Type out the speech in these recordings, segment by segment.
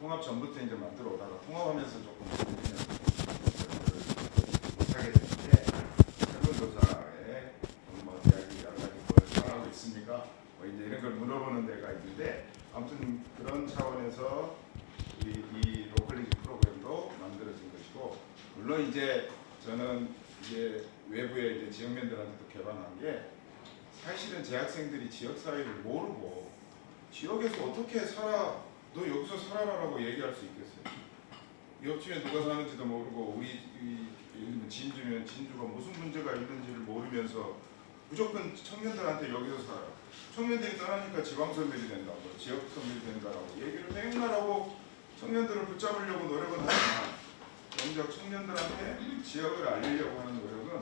통합 전부터 이제 만들어 오다가 통합하면서 조금 못하게 됐는데 설문조사에 뭐 대학이 여러 가지 뭘 잘하고 있습니까? 뭐 이제 이런 걸 물어보는 데가 있는데 아무튼 그런 차원에서 이 로컬리지 프로그램도 만들어진 것이고 물론 이제 저는 이제 외부에 이제 지역면들한테도 개방한 게 사실은 재학생들이 지역 사회를 모르고 지역에서 어떻게 살아 너 여기서 살아라라고 얘기할 수 있겠어요? 옆집에 누가 사는지도 모르고 우리 진주면 진주가 무슨 문제가 있는지를 모르면서 무조건 청년들한테 여기서 살아. 청년들이 떠나니까 지방소멸이 된다고 지역소멸이 된다라고 얘기를 맨날 하고 청년들을 붙잡으려고 노력은 하지만 정작 청년들한테 지역을 알리려고 하는 노력은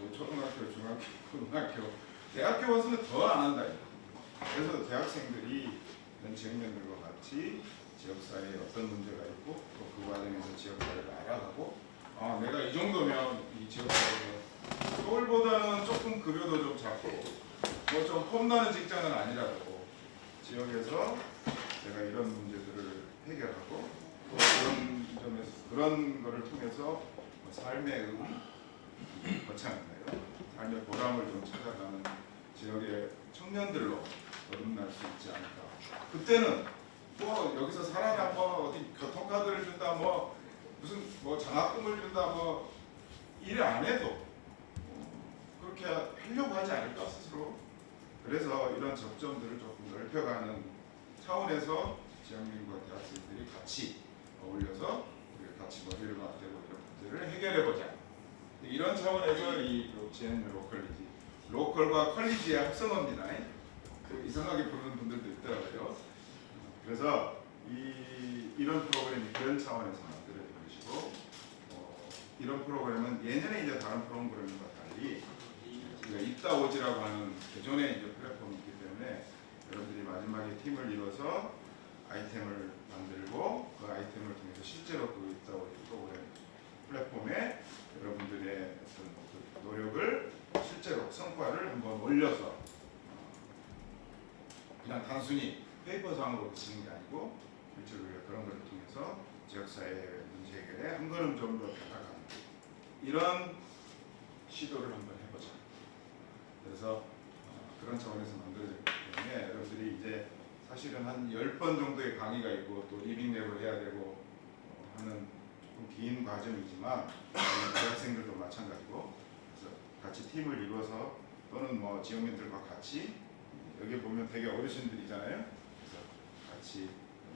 뭐 초등학교, 중학교, 고등학교, 대학교 와서는 더 안 한다. 그래서 대학생들이 이런 지역면들과 같이 지역사회에 어떤 문제가 있고 또 그 과정에서 지역사회를 알아가고 내가 이 정도면 이 지역사회에서 서울보다는 조금 급여도 좀 작고 뭐 좀 폼나는 직장은 아니라도 지역에서 내가 이런 문제들을 해결하고 또 그런 점에서 그런 거를 통해서 뭐 삶의 거창한가요? 삶의 보람을 좀 찾아가는 지역의 청년들로 거듭날 수 있지 않을까. 그때는 뭐 여기서 살아나 뭐 어디 교통카드를 준다 뭐 무슨 뭐 장학금을 준다 뭐 일 안 해도 그렇게 하려고 하지 않을까 스스로. 그래서 이런 접점들을 조금 넓혀가는 차원에서 지역민과 대학생들이 같이 어울려서 같이 머리를 맞대고 이런 문제를 해결해보자. 이런 차원에서 이 블록체인 로컬리지, 로컬과 컬리지의 합성어입니다. 이상하게 부르는 분들도 있더라고요. 그래서 이런 프로그램이 그런 차원에서 만들어진 것이고 이런 프로그램은 예전에 이제 다른 프로그램과 달리 우리가 있다오지라고 하는 기존의 이제 플랫폼이 있기 때문에 여러분들이 마지막에 팀을 이뤄서 아이템을 만들고 그 아이템을 통해서 실제로 그 있다오지 프로그램 플랫폼에 여러분들의 어떤 노력을 실제로 성과를 한번 올려서 그냥 단순히 페이퍼상으로 그치는 게 아니고 실제로 그런 것을 통해서 지역사회 문제 해결에 한 걸음 좀 더 다가가는 이런 시도를 한번 해보자. 그래서 그런 차원에서 만들어졌기 때문에 여러분들이 이제 사실은 한 10번 정도의 강의가 있고 또 리빙랩을 해야 되고 하는 조금 긴 과정이지만 대학생들도 마찬가지고 그래서 같이 팀을 이루어서 또는 뭐 지역민들과 같이 여기 보면 되게 어르신들이잖아요. 그래서 같이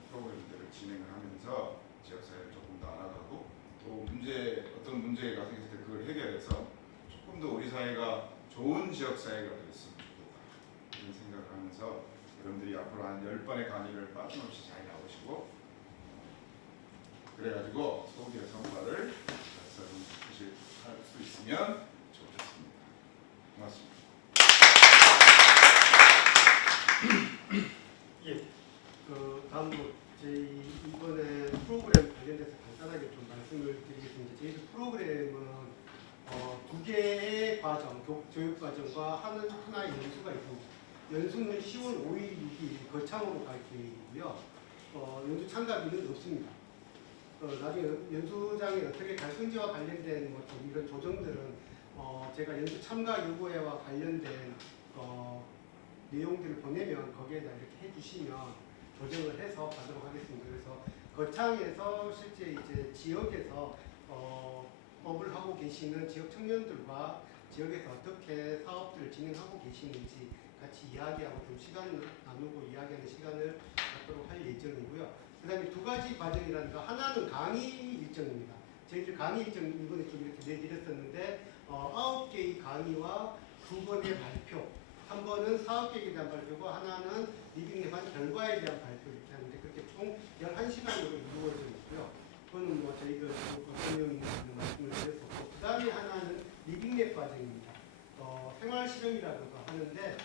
프로그램들을 진행을 하면서 지역사회를 조금 더 알아가고 또 어떤 문제가 생겼을 때 그걸 해결해서 조금 더 우리 사회가 좋은 지역사회가 됐으면 좋겠다 이런 생각을 하면서 여러분들이 앞으로 한 10번의 강의를 빠짐없이 잘 나오시고 그래가지고 소기의 성과를 할 수 있으면 좋겠습니다. 고맙습니다. 예, 다음으로 저희 이번에 프로그램 관련돼서 간단하게 좀 말씀을 드리겠습니다. 저희 프로그램은 두 개의 과정, 교육 과정과 하나의 연수가 있습니다. 연수는 10월 5일, 6일 거창으로 갈 계획이고요. 연수 참가비는 없습니다. 나중에 연수장에 어떻게 갈 건지와 관련된 좀 이런 조정들은 제가 연수 참가 요구회와 관련된 내용들을 보내면 거기에다 이렇게 해주시면 조정을 해서 가도록 하겠습니다. 그래서 거창에서 실제 이제 지역에서 업을 하고 계시는 지역 청년들과 지역에서 어떻게 사업들을 진행하고 계시는지 같이 이야기하고 좀 시간을 나누고 이야기하는 시간을 갖도록 할 예정이고요. 그 다음에 두 가지 과정이라든가 하나는 강의 일정입니다. 저희들 강의 일정 이번에 좀 이렇게 내드렸었는데 9개의 강의와 2번의 발표, 한 번은 사업계획에 대한 발표고 하나는 리빙랩한 결과에 대한 발표 이렇게 하는데 그렇게 총 11시간으로 이루어져 있고요. 그거는 뭐 저희들 어떤 내용인지 말씀을 드렸었고 그 다음에 하나는 리빙랩 과정입니다. 생활 실험이라든가 하는데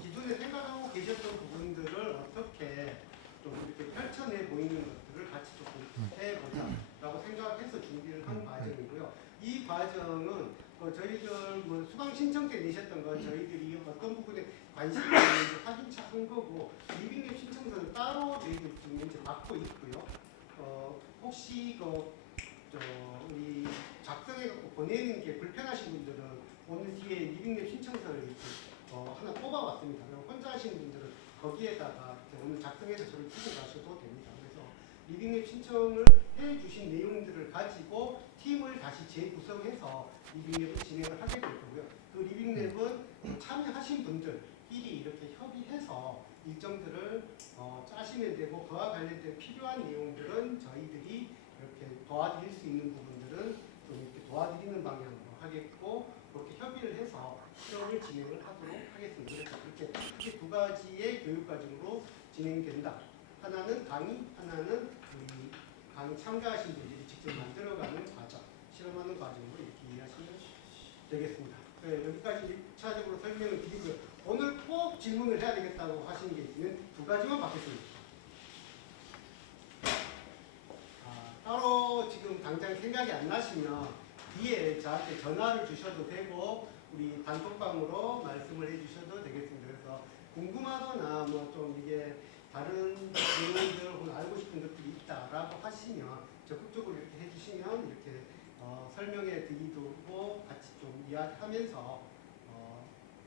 기존에 생각하고 계셨던 부분들을 어떻게 좀 이렇게 펼쳐내 보이는 것들을 같이 조금 해보자 라고 생각해서 준비를 한 과정이고요. 이 과정은 저희들 뭐 수강 신청 때 내셨던 건 저희들이 어떤 부분에 관심이 있는지 확인한 거고 리빙랩 신청서는 따로 저희들 지금 이제 받고 있고요. 혹시 우리 작성해갖고 보내는 게 불편하신 분들은 오늘 뒤에 리빙랩 신청서를 이렇게 하나 뽑아왔습니다. 그럼 혼자 하시는 분들은 거기에다가 오늘 작성해서 저를 주고 가셔도 됩니다. 그래서 리빙랩 신청을 해주신 내용들을 가지고 팀을 다시 재구성해서 리빙랩을 진행을 하게 될 거고요. 그 리빙랩은 참여하신 분들끼리 이렇게 협의해서 일정들을 짜시면 되고 그와 관련된 필요한 내용들은 저희들이 이렇게 도와드릴 수 있는 부분들은 좀 이렇게 도와드리는 방향으로 하겠고 그렇게 협의를 해서 실험을 진행을 하도록 하겠습니다. 그래서 그렇게 크게 두 가지의 교육 과정으로 진행된다. 하나는 강의, 하나는 우리 강의 참가하신 분들이 직접 만들어가는 과정, 실험하는 과정으로 이렇게 이해하시면 되겠습니다. 네, 여기까지 1차적으로 설명을 드리고요. 오늘 꼭 질문을 해야 되겠다고 하시는 게 있으면 두 가지만 받겠습니다. 따로 지금 당장 생각이 안 나시면 뒤에 저한테 전화를 주셔도 되고 우리 단톡방으로 말씀을 해주셔도 되겠습니다. 그래서 궁금하거나 뭐 좀 이게 다른 내용들 혹은 알고 싶은 것들이 있다라고 하시면 적극적으로 이렇게 해주시면 이렇게 설명해 드리고 같이 좀 이야기하면서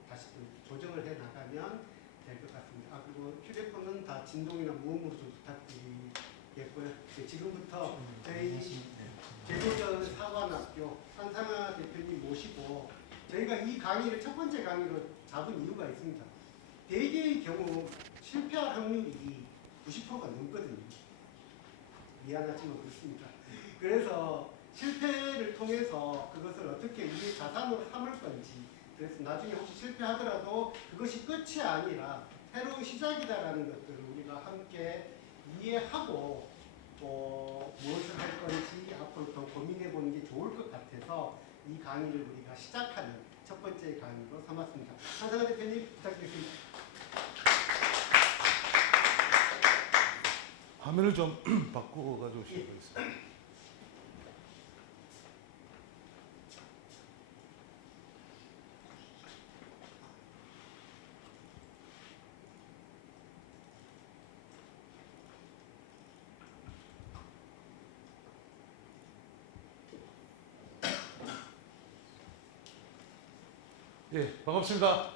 다시 좀 조정을 해 나가면 될 것 같습니다. 그리고 휴대폰은 다 진동이나 무음으로 좀 부탁드리겠고요. 네, 지금부터 저희 제도전 사관학교 한상아 대표님 모시고 저희가 이 강의를 첫 번째 강의로 잡은 이유가 있습니다. 대개의 경우 실패할 확률이 90%가 넘거든요. 미안하지만 그렇습니다. 그래서 실패를 통해서 그것을 어떻게 우리의 자산으로 삼을 건지 그래서 나중에 혹시 실패하더라도 그것이 끝이 아니라 새로운 시작이다라는 것들을 우리가 함께 이해하고 무엇을 할 건지 앞으로 더 고민해 보는 게 좋을 것 같아서 이 강의를 우리가 시작하는 첫 번째 강의로 삼았습니다. 한상아 대표님 부탁드리겠습니다. 화면을 좀 바꿔가지고 시작하겠습니다. 예, 반갑습니다.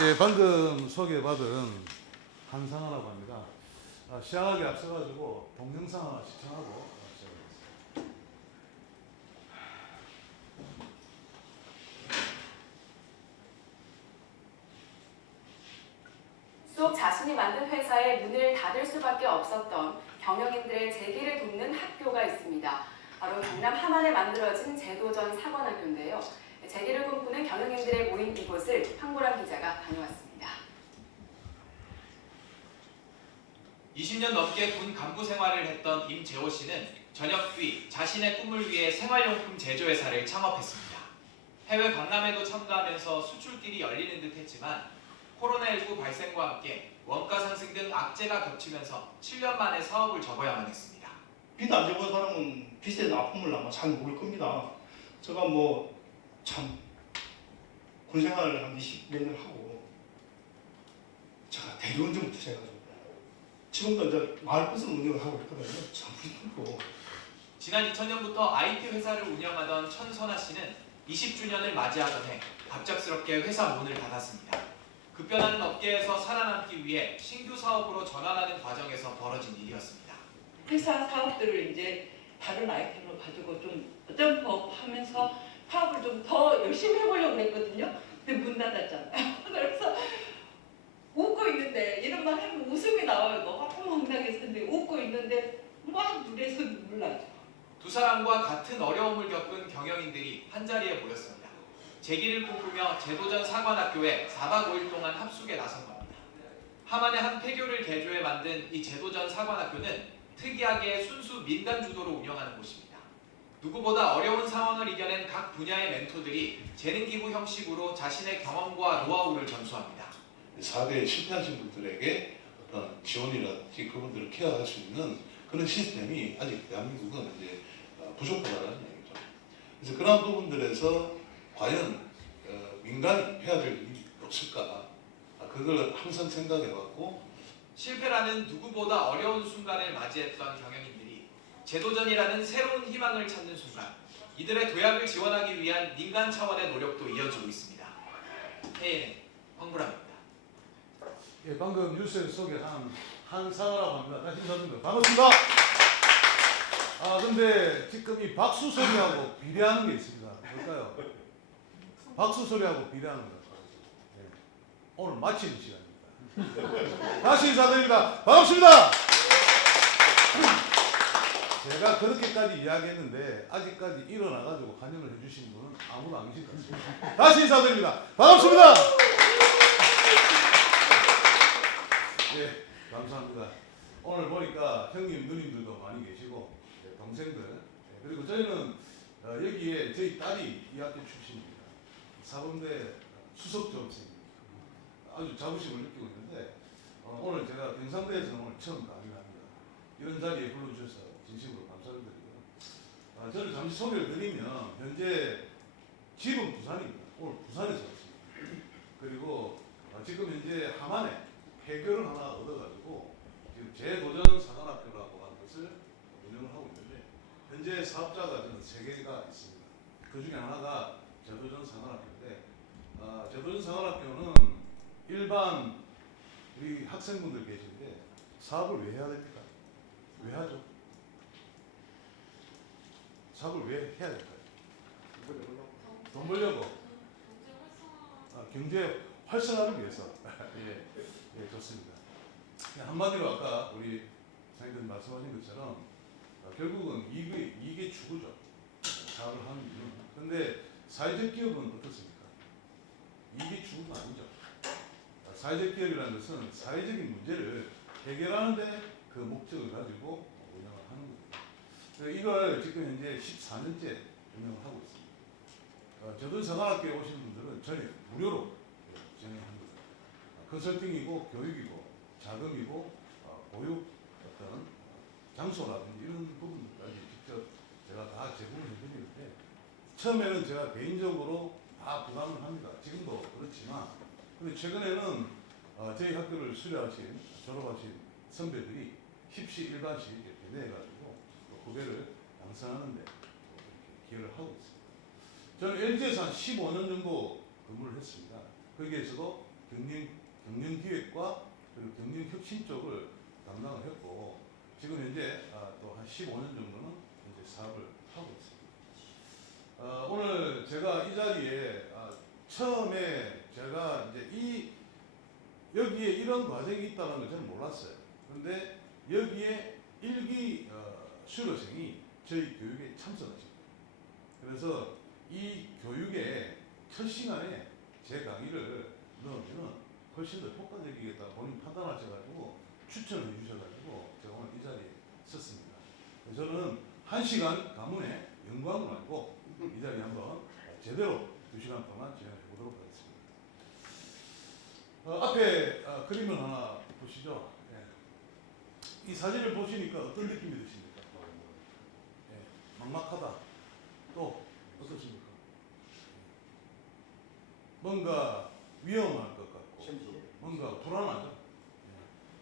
예, 방금 소개받은 한상아라고 합니다. 시작하기 앞서가지고 동영상 하나 시청하고 시작하겠습니다. 속 자신이 만든 회사의 문을 닫을 수밖에 없었던 경영인들의 재기를 돕는 학교가 있습니다. 바로 경남 함안에 만들어진 제도전 사관학교인데요. 재기를 꿈꾸는 경영인들의 모인 이곳을 황보람 기자가 다녀왔습니다. 20년 넘게 군 간부 생활을 했던 임재호 씨는 전역 뒤 자신의 꿈을 위해 생활용품 제조회사를 창업했습니다. 해외 박람회도 참가하면서 수출길이 열리는 듯 했지만 코로나19 발생과 함께 원가 상승 등 악재가 겹치면서 7년 만에 사업을 접어야만 했습니다. 빚 안 져본 사람은 빚에 대한 아픔을 아마 잘 모를 겁니다. 제가 참 군생활을 한 20몇 년 하고 제가 대리운전부터 시작해가지고 지금도 이제 마을버스 운영을 하고 있거든요. 참 힘들고. 지난 2000년부터 IT 회사를 운영하던 천선아 씨는 20주년을 맞이하던 해 갑작스럽게 회사 문을 닫았습니다. 급변하는 업계에서 살아남기 위해 신규 사업으로 전환하는 과정에서 벌어진 일이었습니다. 회사 사업들을 이제 다른 아이템을 가지고 좀 점프하면서 파업을 좀 더 열심히 해보려고 했거든요. 근데 문 닫았잖아요. 그래서 웃고 있는데 이런 말 하면 웃음이 나와요. 너무 황당해서 근데 웃고 있는데 막 눈에서 눈물 나죠. 두 사람과 같은 어려움을 겪은 경영인들이 한자리에 모였습니다. 재기를 꿈꾸며 제도전 사관학교에 4박 5일 동안 합숙에 나선 겁니다. 함안의 한 폐교를 개조해 만든 이 제도전 사관학교는 특이하게 순수 민간 주도로 운영하는 곳입니다. 누구보다 어려운 상황을 이겨낸 각 분야의 멘토들이 재능기부 형식으로 자신의 경험과 노하우를 전수합니다. 4대에 실패하신 분들에게 어떤 지원이라든지 그분들을 케어할 수 있는 그런 시스템이 아직 대한민국은 이제 부족하다는 얘기죠. 그래서 그런 부분들에서 과연 민간이 해야 될 일이 없을까? 그걸 항상 생각해왔고 실패라는 누구보다 어려운 순간을 맞이했던 경영인들이 제도전이라는 새로운 희망을 찾는 순간 이들의 도약을 지원하기 위한 민간 차원의 노력도 이어지고 있습니다. KNN 황구람입니다. 예, 방금 뉴스에서 소개한 한상아라고 합니다. 다시 인사드립니다. 반갑습니다. 근데 지금 이 박수 소리하고 비례하는 게 있습니다. 뭘까요? 박수 소리하고 비례하는 거. 예. 오늘 마치는 시간입니다. 다시 인사드립니다. 반갑습니다. 제가 그렇게까지 이야기했는데 아직까지 일어나가지고 환영을 해주신 분은 아무도 안 계신 것 같습니다. 다시 인사드립니다. 반갑습니다. 예, 감사합니다. 오늘 보니까 형님, 누님들도 많이 계시고 동생들 그리고 저희는 여기에 저희 딸이 이 학교 출신입니다. 사범대 수석조합생입니다. 아주 자부심을 느끼고 있는데 오늘 제가 경상대에서는 오늘 처음 강의를 합니다. 이런 자리에 불러주셔서 진심으로 감사를 드리고요. 저를 잠시 소개를 드리면 현재 집은 부산입니다. 오늘 부산에서 왔습니다. 그리고 지금 현재 함안에 폐교를 하나 얻어가지고 지금 재도전 사관학교라고 하는 것을 운영을 하고 있는데 현재 사업자가 저는 3개가 있습니다. 그 중에 하나가 재도전 사관학교인데 재도전 사관학교는 일반 우리 학생분들 계신데 사업을 왜 해야 됩니까? 왜 하죠? 사업을 왜 해야 될까요? 돈 벌려고. 경제 활성화를 위해서. 예, 좋습니다. 한마디로 아까 우리 선생님들 말씀하신 것처럼 결국은 이익의 추구죠. 사업을 하는 이유는. 그런데 사회적 기업은 어떻습니까? 이익의 추구가 아니죠. 사회적 기업이라는 것은 사회적인 문제를 해결하는데 그 목적을 가지고 운영을 하는 거죠. 이걸 지금 현재 14년째 운영을 하고 있습니다. 저도 사관학교에 오신 분들은 전혀 무료로 진행합니다. 컨설팅이고 교육이고 자금이고 보육 어떤 장소라든지 이런 부분들까지 직접 제가 다 제공을 해드리는데 처음에는 제가 개인적으로 다 부담을 합니다. 지금도 그렇지만 근데 최근에는 저희 학교를 수료하신 졸업하신 선배들이 입시 일반식 이렇게 내가지고 후배를 양성하는데 기여를 하고 있습니다. 저는 LG에서 한 15년 정도 근무를 했습니다. 거기에서도 경영기획과 그리고 경영혁신 쪽을 담당을 했고 지금 현재 또 한 15년 정도는 현재 사업을 하고 있습니다. 오늘 제가 이 자리에 처음에 제가 이제 여기에 이런 과정이 있다는 걸 저는 몰랐어요. 그런데 여기에 1기 수료생이 저희 교육에 참석하십니다. 그래서 이 교육의 첫 시간에 제 강의를 넣으면 훨씬 더 효과적이겠다 본인 판단하셔가지고 추천을 해주셔가지고 제가 오늘 이 자리에 섰습니다. 저는 1시간 가문의 영광을 알고 이 자리에 한번 제대로 2시간 동안 진행해 보도록 하겠습니다. 앞에 그림을 하나 보시죠. 이 사진을 보시니까 어떤 느낌이 드십니까? 막막하다. 또 어떻습니까? 뭔가 위험할 것 같고 뭔가 불안하죠.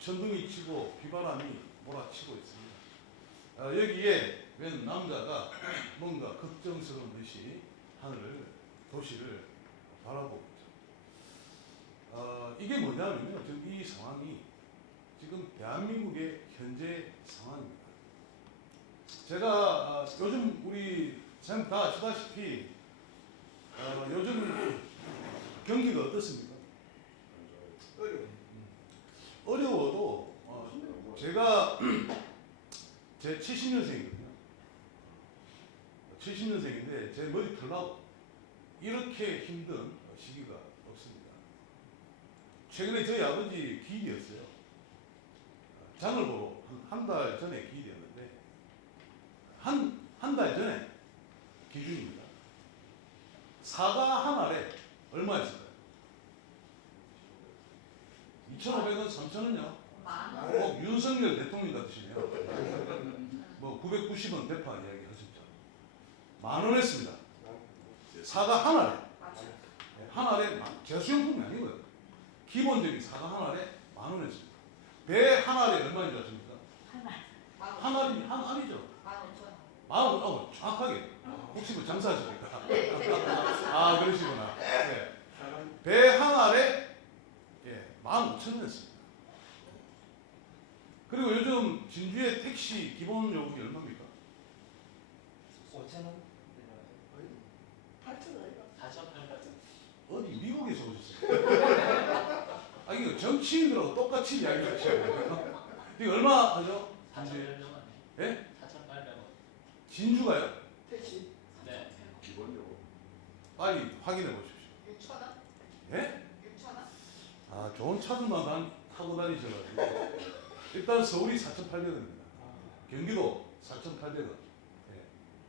천둥이 치고 비바람이 몰아치고 있습니다. 여기에 웬 남자가 뭔가 걱정스러운 듯이 하늘을 도시를 바라보고 있죠. 이게 뭐냐면요. 지금 이 상황이 지금 대한민국의 현재 상황입니다. 제가 요즘 우리 쌤 다 아시다시피 요즘 경기가 어떻습니까? 어려워도 제가 제 70년생이거든요. 70년생인데 제 머리 털나고 이렇게 힘든 시기가 없습니다. 최근에 저희 아버지 기일이었어요. 장을 보러 한 달 전에 기일이었는데 한 달 전에 기준입니다. 사과 한 알에 얼마였을까요? 2,500원, 3,000원요? 꼭 윤석열 대통령 같으시네요. 뭐 990원 대파 이야기 하셨죠. 10,000원 했습니다. 사과 한 알에 한 알에 제수용품이 아니고요. 기본적인 사과 한 알에 10,000원이었습니다. 배 한 알에 얼마인 줄 아십니까? 한 알이 한 알이죠. 15,000원. 정확하게. 혹시 뭐 장사하십니까? 아 그러시구나. 네. 배 한 알에 15,000원이었습니다. 그리고 요즘 진주의 택시 기본 요금이 얼마입니까? 5,000원? 4,800원. 어디 미국에서 오셨어요? 아 이거 정치인들하고 똑같이 이야기를 하셔야 돼요. 이거 얼마 하죠? 4,800원. 예? 4,800원. 진주가요? 택시 네. 기본적으로 빨리 확인해 보십시오. 6,000원? 예? 6,000원? 아 좋은 차들만 타고 다니셔가지고 일단 서울이 4,800원입니다. 경기도 4,800원. 예.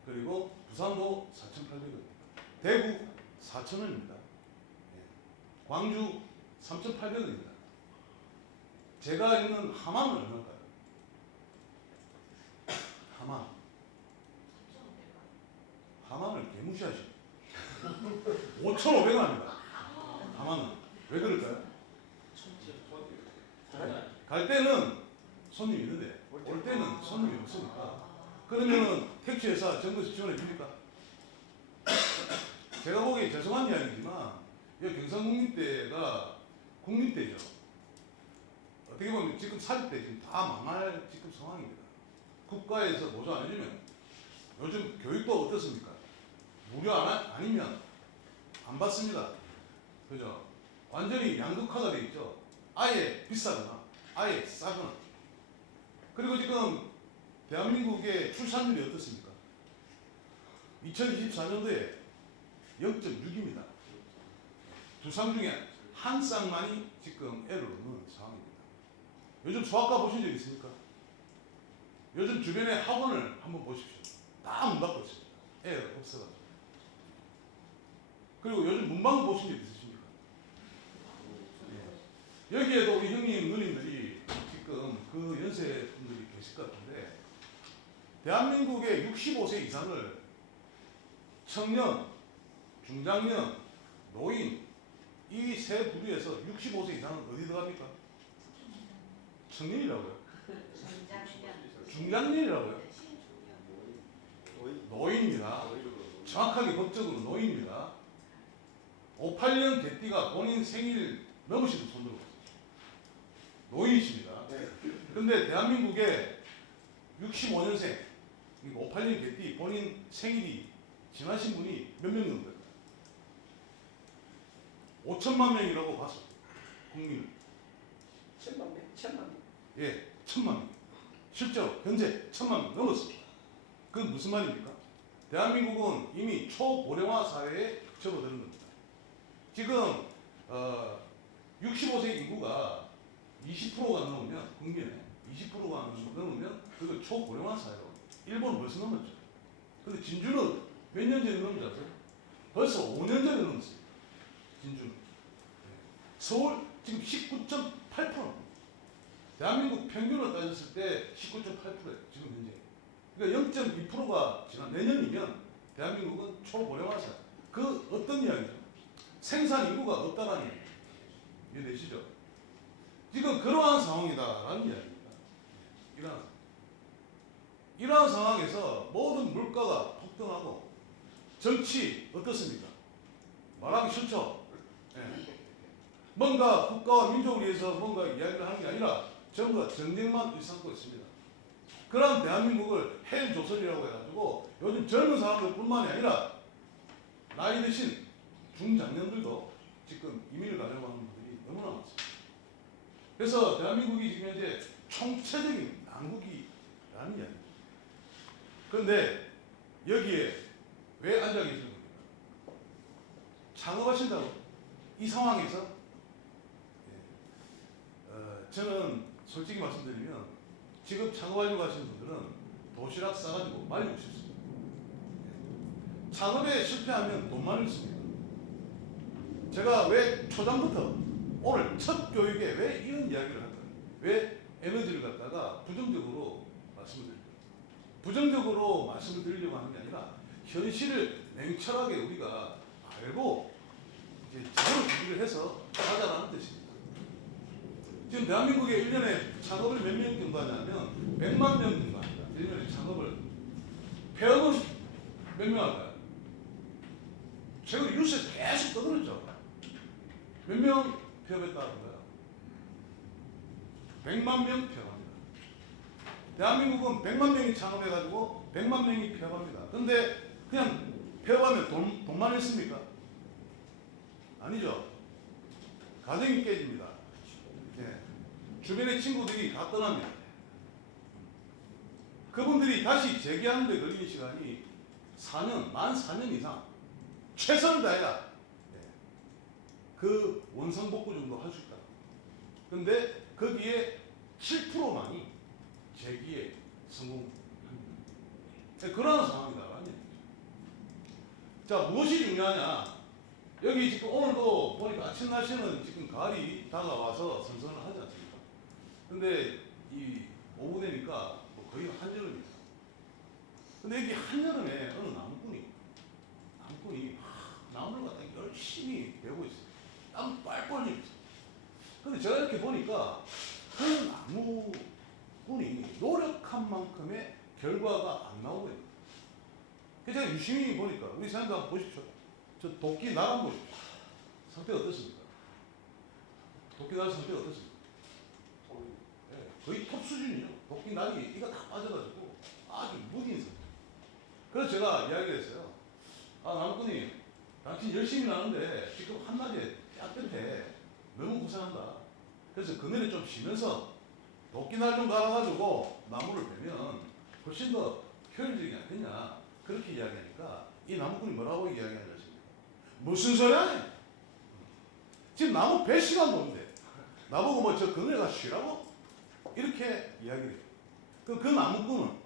그리고 부산도 4,800원. 대구 4,000원입니다. 예. 광주 3,800원입니다. 제가 있는 함안은 얼마일까요? 함안. 함안을 개무시하시죠. 5,500원입니다. 함안은. 왜 그럴까요? 갈 때는 손님이 있는데 올 때는 손님이 없으니까. 그러면은 택시회사 정부에서 지원해 줍니까? 제가 보기에 죄송한 이야기지만 이 경상국립대가 국립대죠. 어떻게 보면 지금 사립대 지금 다 망할 지금 상황입니다. 국가에서 보조 안 해주면 요즘 교육도 어떻습니까? 무료 아니면 안 받습니다. 그죠? 완전히 양극화가 돼 있죠. 아예 비싸거나 아예 싸거나. 그리고 지금 대한민국의 출산율이 어떻습니까? 2024년도에 0.6입니다. 두 쌍 중에 한 쌍만이 지금 애를 얻는 상황입니다. 요즘 수학과 보신 적 있습니까? 요즘 주변의 학원을 한번 보십시오. 다 문 닫고 있습니다. 애가 없어가지고. 그리고 요즘 문방 보신 적 있으십니까? 예. 여기에도 우리 형님, 누님들이 지금 그 연세 분들이 계실 것 같은데 대한민국의 65세 이상을 청년, 중장년, 노인 이 세 부류에서 65세 이상은 어디 들어갑니까? 청년이라고요? 중장년이라고요? 노인입니다. 정확하게 법적으로 노인입니다. 58년 개띠가 본인 생일 넘으시는 손으로 노인이십니다. 그런데 대한민국에 65년생, 58년 개띠 본인 생일이 지나신 분이 몇 명 되는 거예요? 5천만 명이라고 봤어. 국민을. 1,000만 명? 1,000만 명? 예, 1,000만 명. 실제로 현재 1,000만 명 넘었습니다. 그건 무슨 말입니까? 대한민국은 이미 초고령화 사회에 접어드는 겁니다. 지금 65세 인구가 20%가 넘으면 국민의 20%가 넘으면 그걸 초고령화 사회로. 일본은 벌써 넘었죠. 근데 진주는 몇 년 전에 넘지 않았어요? 벌써 5년 전에 넘었어요. 진주는. 서울 지금 19.8%. 대한민국 평균으로 따졌을 때 19.8%예요. 지금 현재. 그러니까 0.2%가 지난 내년이면 대한민국은 초고령화 사회. 그 어떤 이야기죠? 생산 인구가 없다라는 이야기. 이해되시죠? 지금 그러한 상황이다라는 이야기입니다. 이러한 상황에서 모든 물가가 폭등하고 정치 어떻습니까? 말하기 싫죠? 예. 뭔가 국가와 민족을 위해서 뭔가 이야기를 하는 게 아니라 전부 다 전쟁만 일삼고 있습니다. 그런 대한민국을 헬조선이라고 해가지고 요즘 젊은 사람들 뿐만이 아니라 나이 드신 중장년들도 지금 이민을 가려고 하는 분들이 너무나 많습니다. 그래서 대한민국이 지금 현재 총체적인 난국이라는 이야기입니다. 그런데 여기에 왜 앉아 계시는 겁니까? 창업하신다고? 이 상황에서? 저는 솔직히 말씀드리면 지금 창업하려고 하시는 분들은 도시락 싸가지고 말리고 싶습니다. 창업에 실패하면 돈만 잃습니다. 제가 왜 초장부터 오늘 첫 교육에 왜 이런 이야기를 할까요? 왜 에너지를 갖다가 부정적으로 말씀을 드릴까요? 부정적으로 말씀을 드리려고 하는 게 아니라 현실을 냉철하게 우리가 알고 이제 제대로 준비를 해서 하자라는 뜻입니다. 지금 대한민국에 1년에 창업을 몇 명 정도 하냐면 100만 명 정도 합니다. 1년에 창업을. 폐업은 몇 명 할까요? 최근 뉴스에서 계속 떠들었죠. 몇 명 폐업했다는가요? 100만 명 폐업합니다. 대한민국은 100만 명이 창업해가지고 100만 명이 폐업합니다. 근데 그냥 폐업하면 돈만 있습니까? 아니죠. 가정이 깨집니다. 네. 주변의 친구들이 다 떠납니다. 그분들이 다시 재기하는 데 걸리는 시간이 4년, 만 4년 이상 최선을 다해야 그 원상복구 정도 할 수 있다. 근데 거기에 7%만이 재기에 성공합니다. 그런 상황이다. 자, 무엇이 중요하냐? 여기 지금 오늘도 보니까 아침 날씨는 지금 가을이 다가와서 선선하지 않습니까? 근데 이 오후 되니까 거의 한여름입니다. 근데 여기 한여름에 어느 나무꾼이 나무를 갖다 열심히 베고 있어요. 땀 빨뻘 흘리고 있어요. 근데 제가 이렇게 보니까 그 나무꾼이 노력한 만큼의 결과가 안 나오고 있는 거예요. 그래서 제가 유심히 보니까 우리 사람들 한번 보십시오. 저 도끼 날 한번 보십시오. 상태 어떻습니까? 도끼 날 상태 어떻습니까? 네, 거의 톱 수준이요. 도끼 날이 이가 다 빠져가지고 아주 무딘 상태. 그래서 제가 이야기를 했어요. 아, 나무꾼이 당신 열심히 나는데 지금 한낮에 야 끝에 너무 고생한다. 그래서 그늘에 좀 쉬면서 도끼날 좀 갈아가지고 나무를 베면 훨씬 더 효율적이지 않겠냐. 그렇게 이야기하니까 이 나무꾼이 뭐라고 이야기하지 않습니까? 무슨 소리야? 지금 나무 배 시간도 없는데 나보고 뭐 저 그늘에 가서 쉬라고? 이렇게 이야기를 해요. 그 나무꾼은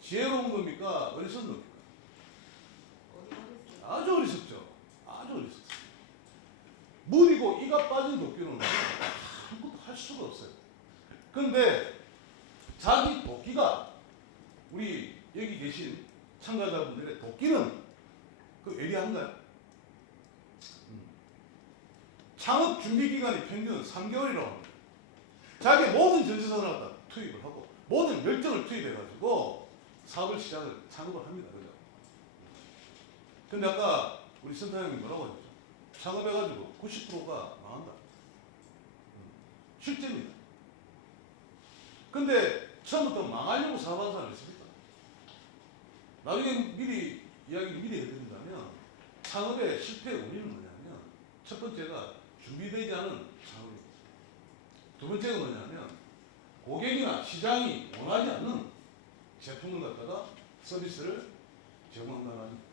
지혜로운 겁니까? 어리석은 겁니까? 아주 어리석죠. 아주 어리석습니다. 무디고 이가 빠진 도끼는 아무것도 할 수가 없어요. 그런데 자기 도끼가 우리 여기 계신 참가자분들의 도끼는 그 예리한가요? 창업 준비 기간이 평균 3개월이라고 합니다. 자기 모든 전재산을 갖다 투입을 하고 모든 열정을 투입해가지고 사업을 창업을 합니다. 그죠? 근데 아까 우리 센터장님 뭐라고 하셨죠? 창업해가지고 90%가 망한다. 실제입니다. 근데 처음부터 망하려고 사업한 사람이 있습니까? 나중에 미리 이야기를 미리 해드린다면 창업의 실패의 원인은 뭐냐면 첫 번째가 준비되지 않은 창업입니다. 두 번째가 뭐냐면 고객이나 시장이 원하지 않는 제품을 갖다가 서비스를 제공한다는 겁니다.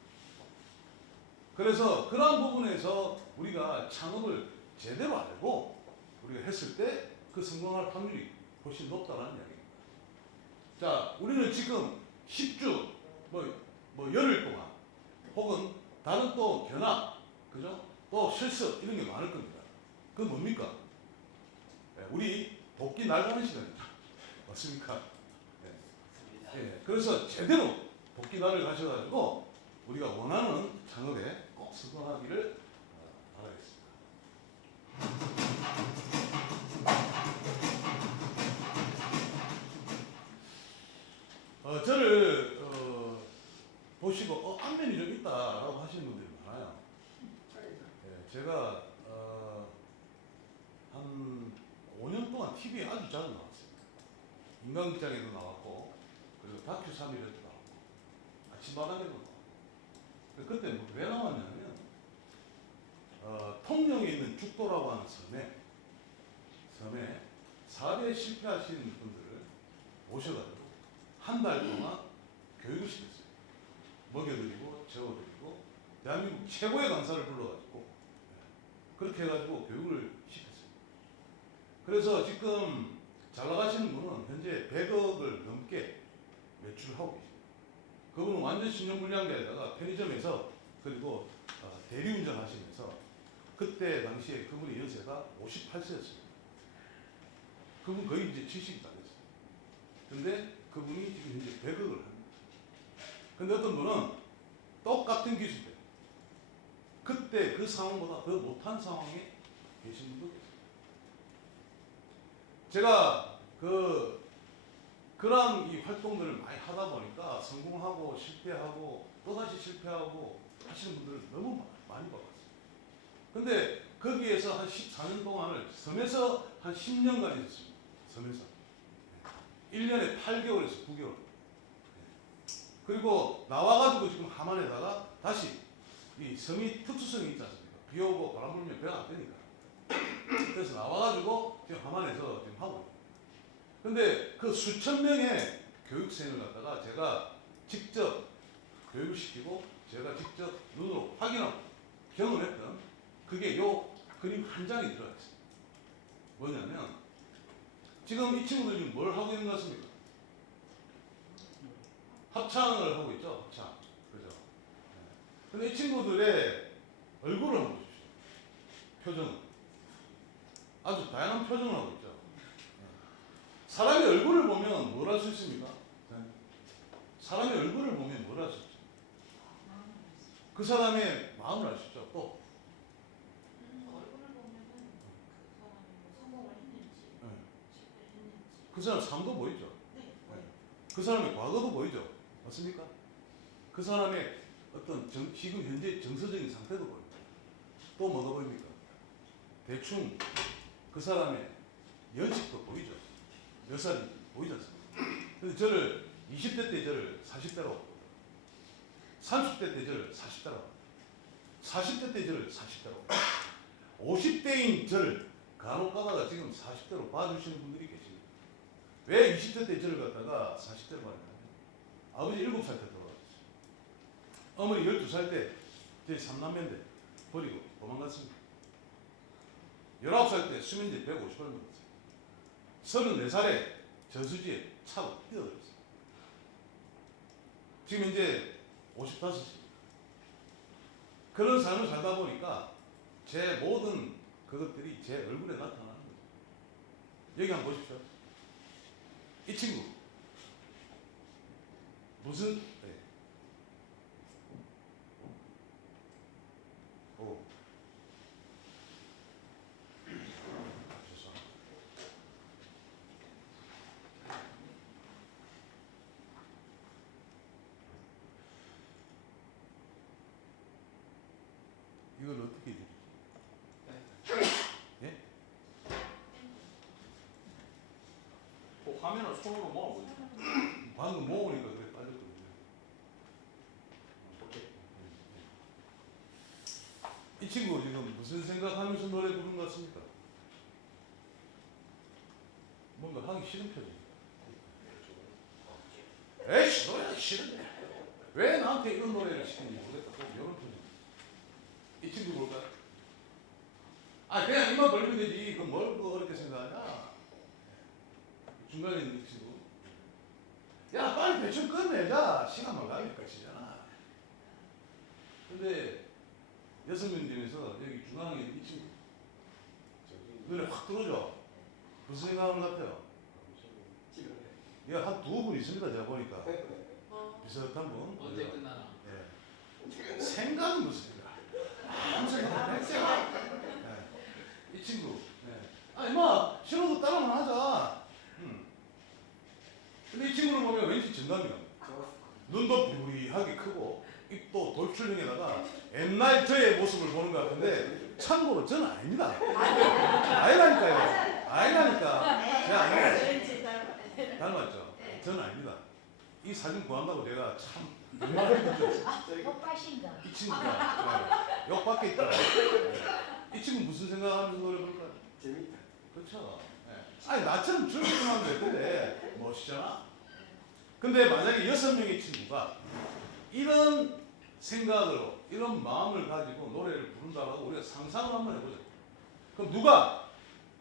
그래서 그러한 부분에서 우리가 창업을 제대로 알고 우리가 했을 때 그 성공할 확률이 훨씬 높다는 이야기입니다. 자, 우리는 지금 10주, 뭐 열흘 동안 혹은 다른 또 견학, 그죠? 또 실습 이런 게 많을 겁니다. 그건 뭡니까? 네, 우리 도끼 날가는 시간이죠. 맞습니까? 네. 네, 그래서 제대로 도끼 날을 가셔가지고 우리가 원하는 창업에 꼭 성공하기를 바라겠습니다. 저를 보시고 안면이 좀 있다라고 하시는 분들이 많아요. 네, 제가 한 5년 동안 TV에 아주 자주 나왔어요. 인간극장에도 나왔고 그리고 다큐 3일에도 나왔고 아침마당에도 나왔고. 그때 왜 나왔냐면 통영에 있는 죽도라고 하는 섬에 사업에 실패하신 분들을 모셔가지고 한 달 동안 교육을 시켰어요. 먹여드리고 재워드리고 대한민국 최고의 강사를 불러가지고 그렇게 해가지고 교육을 시켰어요. 그래서 지금 잘 나가시는 분은 현재 100억을 넘게 매출하고 계십니다. 그분은 완전 신용불량자에다가 편의점에서 그리고 대리운전 하시면서 그때 당시에 그분의 연세가 58세였습니다. 그분 거의 이제 70이 다 됐어요. 근데 그분이 지금 현재 100억을 합니다. 근데 어떤 분은 똑같은 기술 때 그때 그 상황보다 더 못한 상황에 계신 분도 계세요. 제가 그런 이 활동들을 많이 하다 보니까 성공하고 실패하고 또다시 실패하고 하시는 분들을 너무 많이 봐봤어요. 근데 거기에서 한 14년 동안을 섬에서 한 10년간 있었습니다. 섬에서 1년에 8개월에서 9개월. 그리고 나와가지고 지금 함안에다가 다시 이 섬이 특수성이 있지 않습니까? 비 오고 바람 불면 배가 안 되니까. 그래서 나와가지고 지금 함안에서 지금 하고 있어요. 근데 그 수천 명의 교육생을 갖다가 제가 직접 교육을 시키고 제가 직접 눈으로 확인하고 경험했던 그게 요 그림 한 장이 들어가 있어요. 뭐냐면 지금 이 친구들이 지금 뭘 하고 있는 것 같습니까? 합창을 하고 있죠. 합창. 그죠? 근데 이 친구들의 얼굴을 한번 보십시오. 표정은. 아주 다양한 표정을 하고 있죠. 사람의 얼굴을 보면 뭘 할 수 있습니까? 사람의 얼굴을 보면 뭘 할 수 있죠? 그 사람의 마음을 알 수 있죠. 또 얼굴을 보면은 그 사람이 뭐 성공을 했는지 실패를 했는지. 그 사람 삶도 보이죠. 네. 그 사람의 과거도 보이죠. 맞습니까? 그 사람의 어떤 지금 현재 정서적인 상태도 보입니다. 또 뭐가 보입니까? 대충 그 사람의 연식도 보이죠. 몇 살인지 보이지 않습니까? 근데 저를 20대 때 저를 40대로 30대 때 저를 40대로 40대 때 저를 40대로 50대인 저를 간혹 가다가 지금 40대로 봐주시는 분들이 계십니다. 왜 20대 때 저를 갖다가 40대로 봐냐면 아버지 7살 때 돌아가셨어요. 어머니 12살 때 제 3남매인데 버리고 도망갔습니다. 19살 때 수면제 150을 먹었어요. 34살에 저수지에 차고 뛰어들었어요. 지금 이제 55입니다. 그런 삶을 살다 보니까 제 모든 그것들이 제 얼굴에 나타나는 거죠. 여기 한번 보십시오. 이 친구 무슨 죄송합니다. 이걸 어떻게 해야 되지? 예? 그 화면을 손으로 모아보죠. 방금 모으니까 그래 빠졌거든요. 이 친구 지금 무슨 생각하면서 노래 부르는 것 같습니까? 뭔가 하기 싫은 표정이에요. 에이씨 노래가 싫은데 왜 나한테 이런 노래를 시키는지 모르겠다. 꼭 이런 표정. 이 친구 뭘까? 아 그냥 입만 벌리면 되지. 그걸 뭘 어렵게 생각하냐? 중간에 있는 친구. 야 빨리 대충 끝내자. 시간만 가면 끝이잖아. 근데 6명 중에서 여기 중앙에 있는 이 친구 눈에 확 들어오죠? 무슨 생각하는 것 같아요? 얘가 한 2분 있습니다. 제가 보니까 비슷한 분. 언제 끝나나? 예. 생각은 무슨 생각? 아무 생각 안 했어요. 이 친구. 아 임마 싫어도 따라만 하자. 근데 이 친구를 보면 왠지 정감이 갑니다. 눈도 부리하게 크고 입도 돌출형에다가 옛날 저의 모습을 보는 것 같은데 참고로 저는 아닙니다. 아니라니까요. 아니라니까. 제가 아니에요. 닮았죠? 저는 아닙니다. 이 사진 구한다고 제가 참 욕박을 던졌어요. 욕밭인가? 이 친구가 욕밖에 있다. 이 친구 무슨 생각하면서 노래 부를까요? 재밌다. 그렇죠. 아니 나처럼 즐겁게 하면 될 텐데 멋있잖아. 근데 만약에 6명의 친구가 이런 생각으로 이런 마음을 가지고 노래를 부른다고 우리가 상상을 한번 해보자. 그럼 누가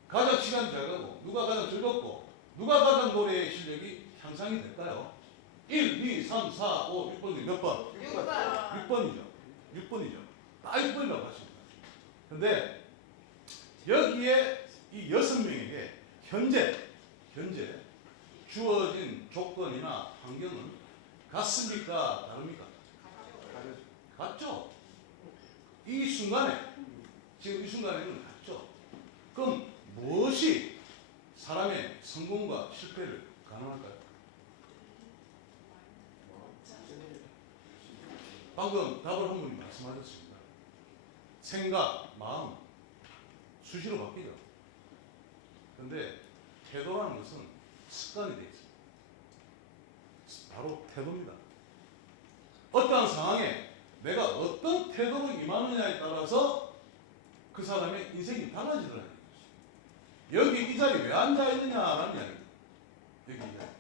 가장 시간이 잘 가고 누가 가장 즐겁고 누가 가장 노래의 실력이 향상이 될까요? 1, 2, 3, 4, 5, 6번 몇 번? 6번. 6번이죠. 6번이죠. 다 6번이라고 하십니다. 근데 여기에 이 6명에게 현재 주어진 조건이나 환경은 같습니까? 다릅니까? 같죠? 이 순간에, 지금 이 순간에는 같죠? 그럼 무엇이 사람의 성공과 실패를 가능할까요? 방금 답을 한 분이 말씀하셨습니다. 생각, 마음, 수시로 바뀌죠. 근데 태도라는 것은 습관이 되어 있습니다. 바로 태도입니다. 어떠한 상황에 내가 어떤 태도로 임하느냐에 따라서 그 사람의 인생이 달라지더라는 얘기죠. 여기 이 자리에 왜 앉아 있느냐라는 이야기입니다. 여기 이 자리.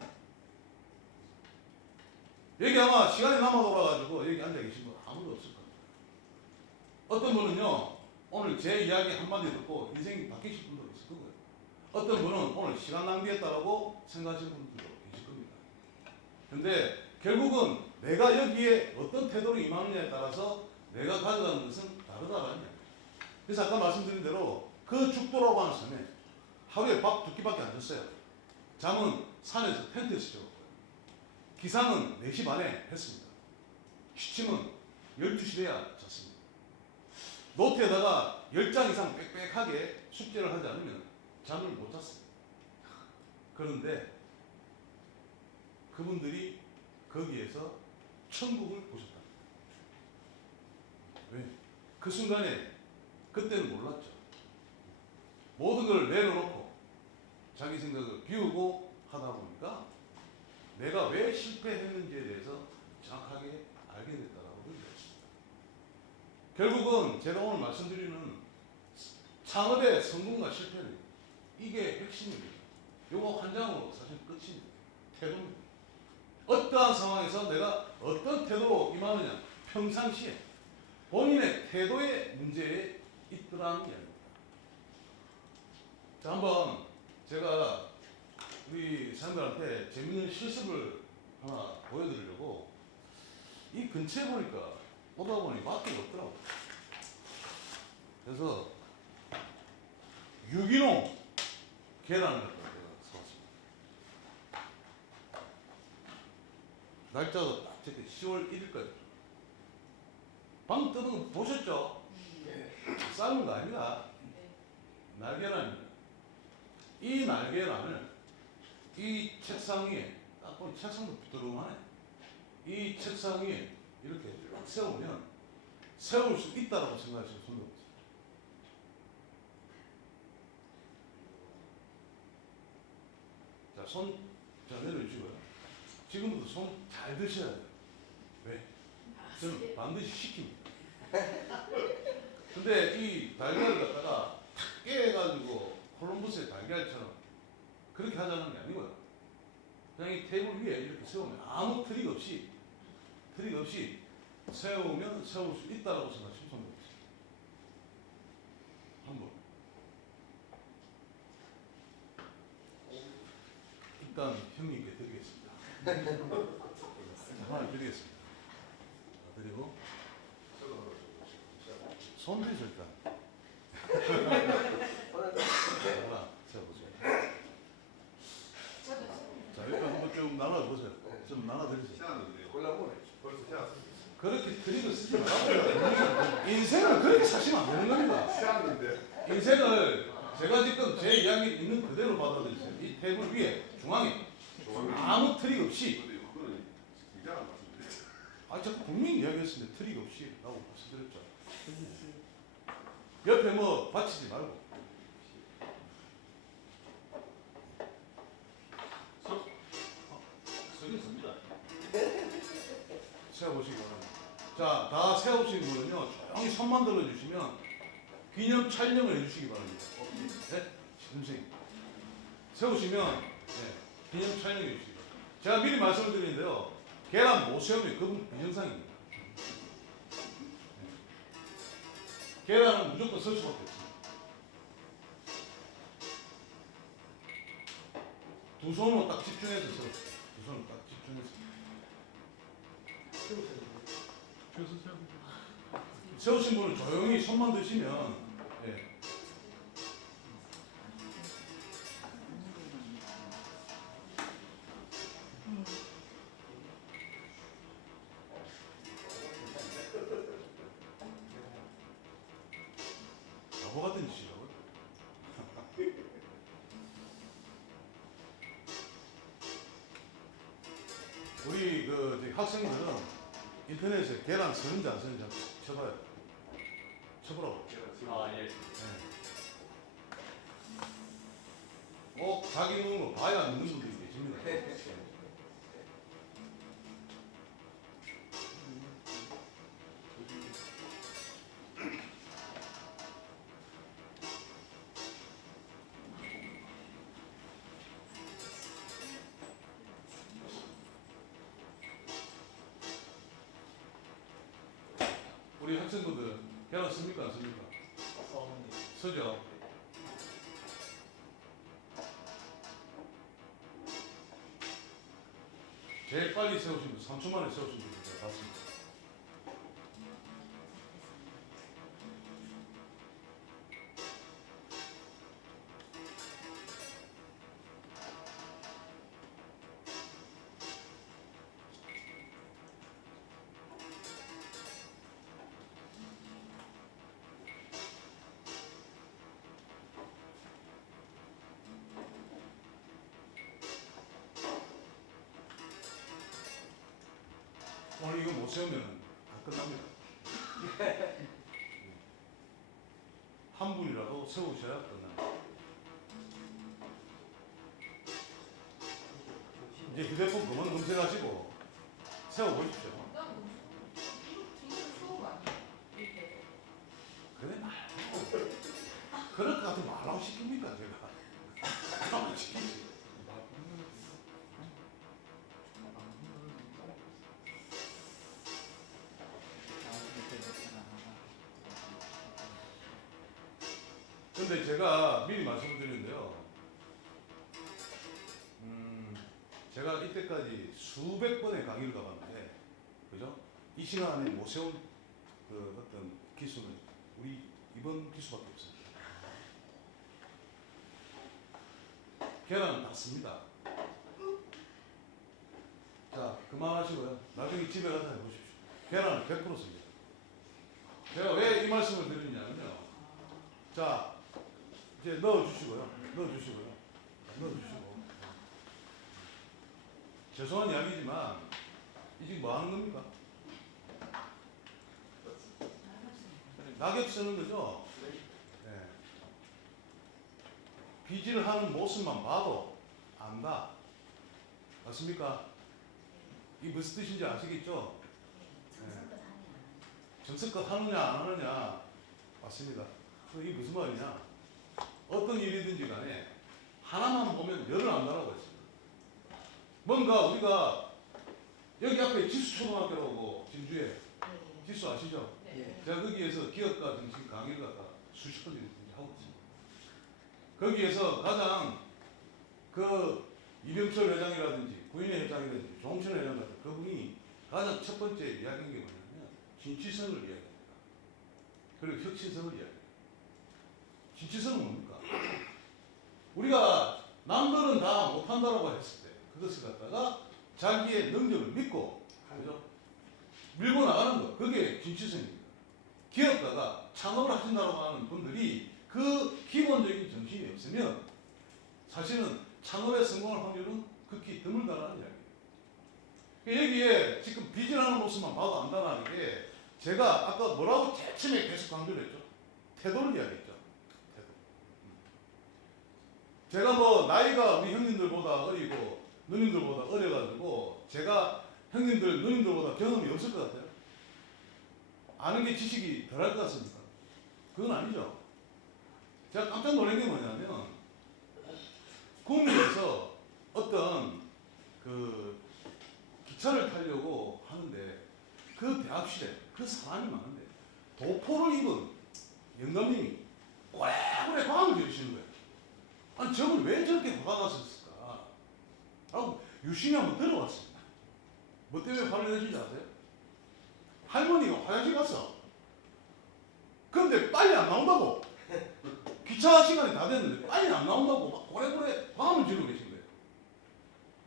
여기 아마 시간이 남아 돌아가지고 여기 앉아 계신 분 아무도 없을 겁니다. 어떤 분은요, 오늘 제 이야기 한마디 듣고 인생이 바뀌실 분도 있을 거고요. 어떤 분은 오늘 시간 낭비했다라고 생각하시는 분들도 계실 겁니다. 근데 결국은 내가 여기에 어떤 태도로 임하느냐에 따라서 내가 가져가는 것은 다르다라는 이야기예요. 그래서 아까 말씀드린 대로 그 죽도라고 하는 섬에 하루에 밥 2끼밖에 안 줬어요. 잠은 산에서 텐트에서 잤고요. 기상은 4시 반에 했습니다. 취침은 12시 돼야 잤습니다. 노트에다가 10장 이상 빽빽하게 숙제를 하지 않으면 잠을 못 잤습니다. 그런데 그분들이 거기에서 천국을 보셨다. 왜? 그 순간에 그때는 몰랐죠. 모든 걸 내려놓고 자기 생각을 비우고 하다 보니까 내가 왜 실패했는지에 대해서 정확하게 알게 됐다라고 얘기했습니다. 결국은 제가 오늘 말씀드리는 창업의 성공과 실패는 이게 핵심입니다. 요거 한 장으로 사실 끝입니다. 태도입니다. 어떠한 상황에서 내가 어떤 태도로 임하느냐, 평상시에 본인의 태도의 문제에 있더라는 이야기입니다. 자, 한번 제가 우리 사람들한테 재밌는 실습을 하나 보여드리려고 이 근처에 보니까 오다 보니 마트가 없더라고요. 그래서 유기농 계란을 갖다 제가 사왔습니다. 날짜가 딱 저렇게 10월 1일까지. 방금 뜯은 거 보셨죠? 삶은 거 아닙니다. 날계란입니다. 이 날계란을 이 책상 위에, 딱 보니 책상도 부드러움하네. 이 책상 위에 이렇게 쭉 세우면 세울 수 있다라고 생각하시면 손 들어보세요. 자, 손, 자, 내려주시고요. 지금부터 손 잘 드셔야 돼요. 왜? 저는 반드시 시킵니다. 근데 이 달걀을 갖다가 탁 깨가지고 콜럼버스의 달걀처럼 그렇게 하자는 게 아니고요. 그냥 이 테이블 위에 이렇게 세우면 아무 트릭 없이 세우면 세울 수 있다라고 생각하시면 손 들어보세요. 한번. 일단 형님께 드리겠습니다. 하나 드리겠습니다. 그리고 손 드리죠 일단. 하나 세워보세요. 자, 일단 한번 좀 나눠보세요. 좀 나눠드리세요. 시작하는데 콜라보네. 벌써 시작했습니다. 그렇게 트릭을 쓰지 말고요. 인생을 그렇게 사시면 안 되는 겁니다. 시작하는데 인생을 제가 지금 제 이야기 있는 그대로 받아들이세요. 이 테이블 위에 중앙에 아무 트릭 없이. 근데 그거는 굉장한 말씀드렸죠. 아, 제가 분명히 이야기했는데 트릭 없이 라고 말씀드렸죠. 옆에 뭐 받치지 말고. 서겠습니다. 세워보시기 바랍니다. 자, 다 세우신 분은요, 조용히 손만 들어주시면 기념 촬영을 해주시기 바랍니다. 네? 선생님. 세우시면, 네, 기념 촬영해 주시기 바랍니다. 제가 미리 말씀을 드리는데요, 계란 못 세우면 그분 비정상입니다. 네. 계란은 무조건 설 수밖에 없습니다. 두 손으로 딱 집중해서 세우세요. 두 손으로 딱 집중해서. 세우신 분은 조용히 손만 드시면, 예. 우리 그 저기 학생들은 인터넷에 계란 쓰는지 안 쓰는지 한번 쳐봐요. 쳐보라고. 아 예. 꼭 자기 눈으로 봐야 믿는 분들이 계십니다. 우리 학생분들 계란 씁니까 안 씁니까? 쓰죠. 제일 빨리 세우신 분, 3초 만에 세우신 분 제가 봤습니다. 오늘 이거 못 세우면 다 끝납니다. 한 분이라도 세우셔야 끝납니다. 이제 휴대폰 그만 검색하시고 세워보십시오. 그래 말고 그럴 것 같으면 말라고 시킵니까 제가. 말라고 시키지. 근데 제가 미리 말씀드리는데요. 제가 이때까지 수백 번의 강의를 가봤는데, 그죠? 이 시간 안에 못 세운 그 어떤 기수는 우리 이번 기수밖에 없어요. 계란은 닿습니다. 자, 그만하시고요. 나중에 집에 가서 해보십시오. 계란은 100% 씁니다. 제가 왜 이 말씀을 드리냐면요. 자, 이제 넣어주시고요. 죄송한 이야기지만 이 지금 뭐 하는 겁니까? 낙엽 쓰는 거죠? 네. 빚을 하는 모습만 봐도 안다. 맞습니까? 이 무슨 뜻인지 아시겠죠? 네. 정성껏 하느냐 안 하느냐. 맞습니다. 이게 무슨 말이냐? 어떤 일이든지 간에 하나만 보면 열을 안다라고 했습니다. 뭔가 우리가 여기 앞에 지수초등학교라고 진주에 지수 아시죠? 네. 제가 거기에서 기업가 정신 강의를 갖다 수십 번 하고 있습니다. 거기에서 가장 그 이병철 회장이라든지 구인혜 회장이라든지 종천 회장 같은 그분이 가장 첫 번째 이야기한 게 뭐냐면 진취성을 이야기합니다. 그리고 혁신성을 이야기합니다. 진취성은 뭡니까? 우리가 남들은 다 못한다라고 했을 때 그것을 갖다가 자기의 능력을 믿고 그죠? 밀고 나가는 것, 그게 진취성입니다. 기업가가 창업을 하신다고 하는 분들이 그 기본적인 정신이 없으면 사실은 창업에 성공할 확률은 극히 드물다라는 이야기예요. 여기에 지금 비전하는 모습만 봐도 안다는 게 제가 아까 뭐라고 제일 처음에 계속 강조를 했죠? 태도를 이야기했죠. 태도. 제가 뭐 나이가 우리 형님들보다 어리고 누님들보다 어려가지고 제가 형님들 누님들보다 경험이 없을 것 같아요. 아는 게 지식이 덜할 것 같습니까? 그건 아니죠. 제가 깜짝 놀란 게 뭐냐면 국내에서 어떤 그 기차를 타려고 하는데 그 대합실에 그 사람이 많은데 도포를 입은 영감님이 꼬레꼬레 화를 지르시는 거예요. 아니 저걸 왜 저렇게 화가 났었을까? 라고 유심히 한번 들어봤습니다. 뭐 때문에 화를 내신지 아세요? 할머니가 화장실 갔어. 근데 빨리 안 나온다고. 기차 시간이 다 됐는데 빨리 안 나온다고 막 고래고래 화음을 지르고 계신 거예요.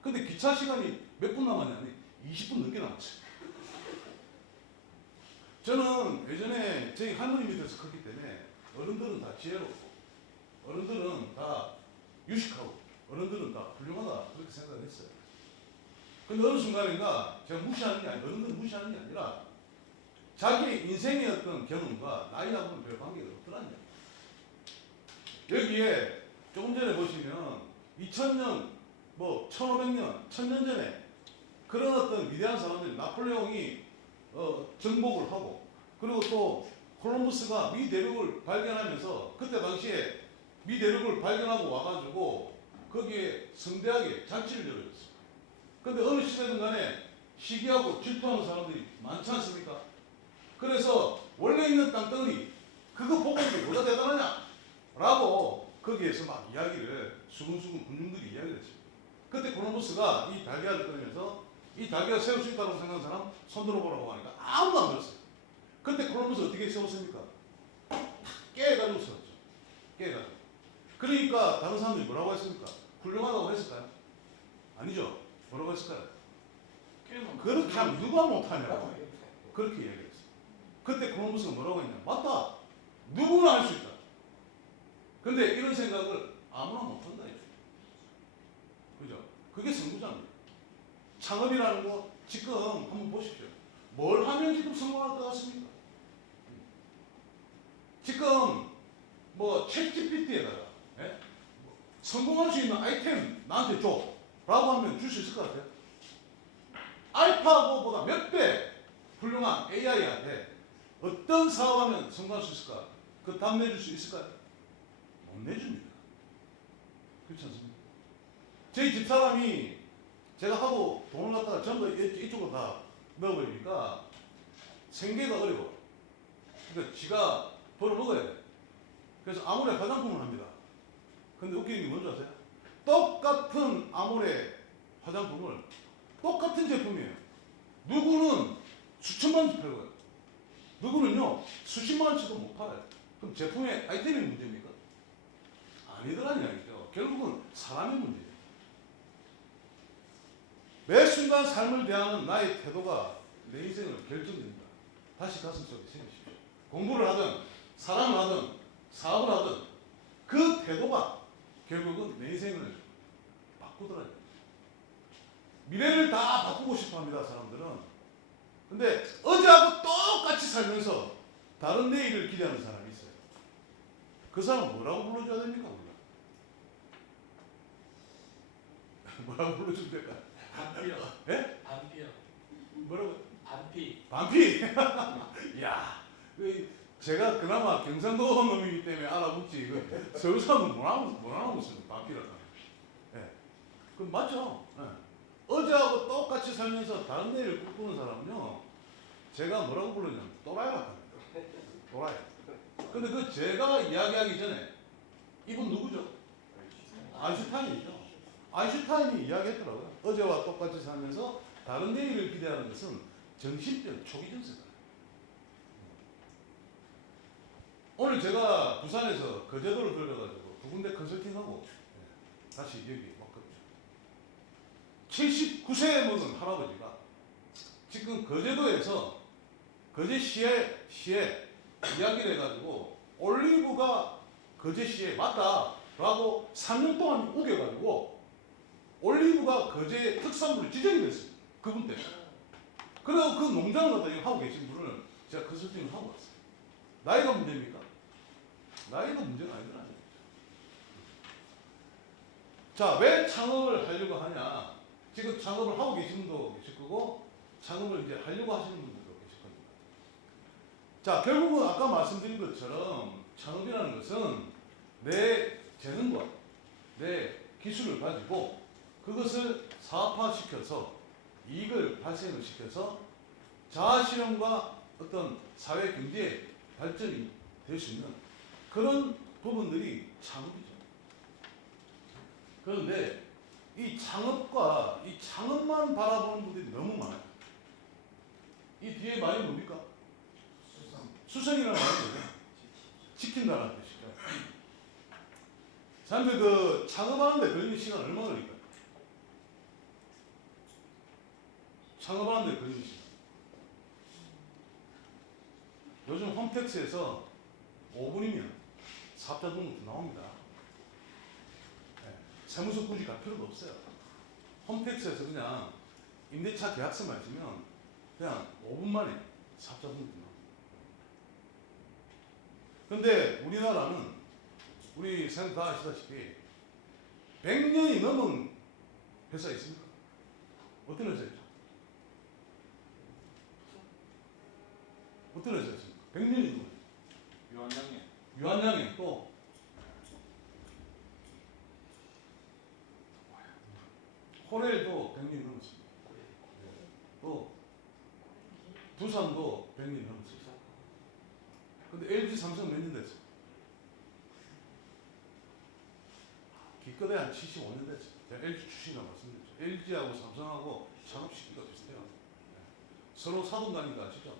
근데 기차 시간이 몇 분 남았냐면 20분 넘게 남았어요. 저는 예전에 저희 할머니 밑에서 컸기 때문에 어른들은 다 지혜롭고 어른들은 다 유식하고 어른들은 다 훌륭하다 그렇게 생각을 했어요. 근데 어느 순간인가 제가 무시하는 게 아니라, 어른들 무시하는 게 아니라 자기 인생의 어떤 경험과 나이하고는 별 관계가 없더라는 거예요. 여기에 조금 전에 보시면 2000년, 뭐 1500년, 1000년 전에 그런 어떤 위대한 사람들이 나폴레옹이 정복을 하고, 그리고 또 콜럼버스가 미 대륙을 발견하면서 그때 당시에 미 대륙을 발견하고 와가지고 거기에 성대하게 잔치를 열어줬어요. 근데 어느 시대든 간에 시기하고 질투하는 사람들이 많지 않습니까? 그래서 원래 있는 땅덩어리 그거 보고 이게 뭐가 대단하냐? 라고 거기에서 막 이야기를 수근수근 군중들이 이야기를 했어요. 그때 콜럼버스가 이 달걀을 꺼내면서 이 달걀을 세울 수 있다고 생각하는 사람 손 들어보라고 하니까 아무도 안 들었어요. 그때 콜럼버스 어떻게 세웠습니까? 깨가지고 세웠죠. 깨가지고. 그러니까 다른 사람들이 뭐라고 했습니까? 훌륭하다고 했을까요? 아니죠. 뭐라고 했을까요? 그렇게 하면 누가 못하냐고 그렇게 얘기했어요. 그때 콜럼버스가 뭐라고 했냐? 맞다. 누구나 할 수 있다. 근데 이런 생각을 아무나 못한다. 그죠? 그게 선구자입니다. 창업이라는 거 지금 한번 보십시오. 뭘 하면 지금 성공할 것 같습니까? 지금 뭐 챗GPT에다가 성공할 수 있는 아이템 나한테 줘 라고 하면 줄 수 있을 것 같아요? 알파고보다 몇 배 훌륭한 AI한테 어떤 사업하면 성공할 수 있을까? 그 답 내줄 수 있을까요? 못 내줍니다. 그렇지 않습니까? 저희 집사람이 제가 하고 돈을 갖다가 전부 이쪽으로 다 넣어버리니까 생계가 어려워. 그러니까 지가 벌어 먹어야 돼. 그래서 아모레 화장품을 합니다. 근데 웃기는 게 뭔지 아세요? 똑같은 아모레 화장품을 똑같은 제품이에요. 누구는 수천만 원치 팔고요. 누구는요 수십만 원치도 못 팔아요. 그럼 제품의 아이템이 문제입니까? 아니더라는 이야기죠. 결국은 사람의 문제예요. 매 순간 삶을 대하는 나의 태도가 내 인생을 결정됩니다. 다시 가슴 속에 새기십시오. 공부를 하든 사랑을 하든 사업을 하든 그 태도가 결국은 내 인생을 바꾸더라고요. 미래를 다 바꾸고 싶어 합니다, 사람들은. 근데 어제하고 똑같이 살면서 다른 내일을 기대하는 사람이 있어요. 그 사람 뭐라고 불러줘야 됩니까? 뭐라고 불러주면 될까요? 반피요. 예? 반피요. 뭐라고? 반피. 반피! 이야, 제가 그나마 경상도 놈이기 때문에 알아보지. 서울 사람은 뭐라고 있습니까? 반피라고. 예. 그럼 맞죠? 예. 어제하고 똑같이 살면서 다른 내일을 꿈꾸는 사람은요, 제가 뭐라고 부르냐면, 또라이라고 합니다. 또라이. 근데 그 제가 이야기하기 전에, 이분 누구죠? 아인슈타인이죠. 아인슈타인이 이야기했더라고요. 어제와 똑같이 살면서 다른 내일을 기대하는 것은 정신병 초기 증세다. 오늘 제가 부산에서 거제도를 들려가지고 두 군데 컨설팅하고 다시 여기 왔거든요. 79세 먹은 할아버지가 지금 거제도에서 거제시에 이야기를 해가지고 올리브가 거제시에 맞다라고 3년 동안 우겨가지고 올리브가 거제 특산물로 지정이 됐어요. 그분 때문에. 그래서 그 농장을 갖다 지금 하고 계신 분을 제가 컨설팅을 하고 왔어요. 나이가 문제입니까? 나이가 문제가 아니더라고요. 자, 왜 창업을 하려고 하냐? 지금 창업을 하고 계신 분도 계실 거고 창업을 이제 하려고 하시는 분들도 계실 겁니다. 자, 결국은 아까 말씀드린 것처럼 창업이라는 것은 내 재능과 내 기술을 가지고 그것을 사업화시켜서 이익을 발생을 시켜서 자아실현과 어떤 사회 경제 발전이 될 수 있는 그런 부분들이 창업이죠. 그런데 이 창업과 이 창업만 바라보는 분들이 너무 많아요. 이 뒤에 말이 뭡니까? 수성이라는 말이 뭐예요? 지킨다는 뜻이죠. 사람들 그 창업하는데 걸리는 시간 얼마나 걸릴까요? 창업하는데 걸리는 시간. 요즘 홈택스에서 5분이면 사업자 등록도 나옵니다. 네. 세무서 굳이 갈 필요도 없어요. 홈택스에서 그냥 임대차 계약서만 있으면 그냥 5분 만에 사업자 등록 끝납니다. 근데 우리나라는 우리 선생님 다 아시다시피 100년이 넘은 회사 있습니까? 어떤 회사 있죠? 어떤 회사 있습니까? 100년이 넘은 유한양님. 유한양행 또 호렐도 100년이 넘었습니다. 또 두산도 100년이 넘었습니다. 근데 LG 삼성 몇 년 됐어요? 기껏해 한 75년 됐어요. 제가 LG 출신이라고 말씀드렸죠. LG하고 삼성하고 산업 시기가 비슷해요. 서로 사돈가니까 아시죠?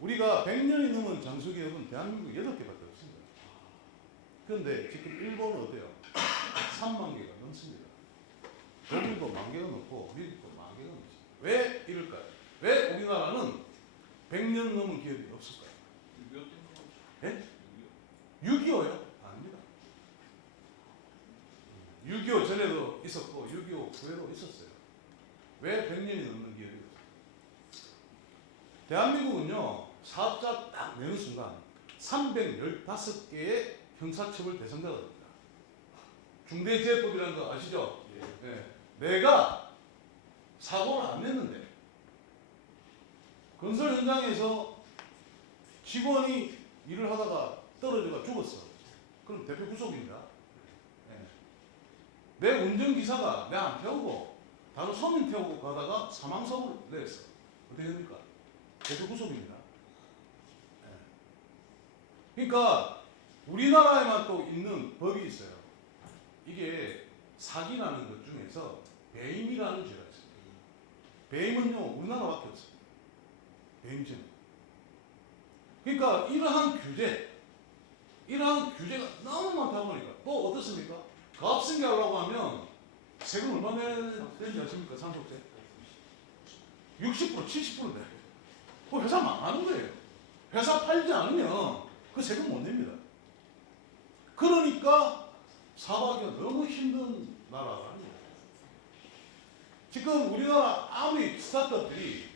우리가 100년이 넘은 장수기업은 대한민국 8개밖에 없습니다. 그런데 지금 일본은 어때요? 3만 개가 넘습니다. 독일도 1만 개가 넘고 미국도 1만 개가 넘습니다. 왜 이럴까요? 왜 우리나라는 100년 넘은 기업이 없을까요? 6.25요? 아닙니다. 6.25 전에도 있었고 6.25 후에도 있었어요. 왜 100년이 넘는 기업이 없어요? 대한민국은요, 사업자 딱 내는 순간 315개의 형사처벌 대상자가 됩니다. 중대재해법이라는 거 아시죠? 네. 내가 사고를 안 냈는데 건설 현장에서 직원이 일을 하다가 떨어져가 죽었어. 그럼 대표 구속입니다. 네. 내 운전기사가 내 안 태우고 다른 서민 태우고 가다가 사망사고를 냈어. 어떻게 됩니까? 대표 구속입니다. 네. 그러니까 우리나라에만 또 있는 법이 있어요. 이게 사기 나는 것 중에서 배임이라는 죄가 있습니다. 배임은요, 우리나라밖에 없습니다. 배임죄. 그러니까 이러한 규제가 너무 많다 보니까 또 어떻습니까? 가압승계하려고 하면 세금 얼마 내는지 아십니까? 상속세 60% 70% 내요. 그 회사 망하는 거예요. 회사 팔지 않으면 그 세금 못 냅니다. 그러니까 사업하기가 너무 힘든 나라가 아니에요. 지금 우리나라 아무리 스타트업들이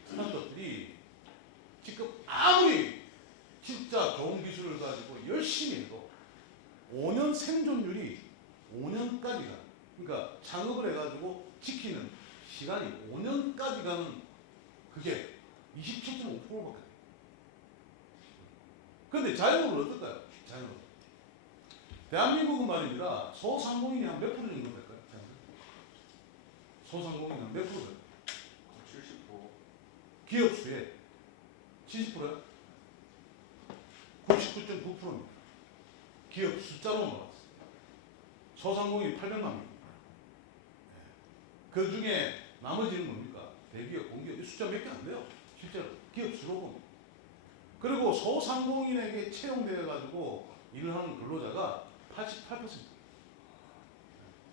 지금 아무리 진짜 좋은 기술을 가지고 열심히 해도 5년 생존율이 5년까지 가는, 그러니까 창업을 해가지고 지키는 시간이 5년까지 가는 그게 27.5%밖에 돼요. 그런데 자영업은 어떨까요? 자영업. 대한민국은 말입니다. 소상공인이 한 몇 프로 정도 될까요? 소상공인이 한 몇 프로 될까요? 70%. 기업 수의 70%요? 99.9%입니다. 기업 숫자로 말았어요. 소상공인이 800만 명입니다. 그 중에 나머지는 뭡니까? 대기업, 공기업, 이 숫자 몇 개 안 돼요. 실제로 기업 수로 봅니다. 그리고 소상공인에게 채용되어 가지고 일을 하는 근로자가 88%.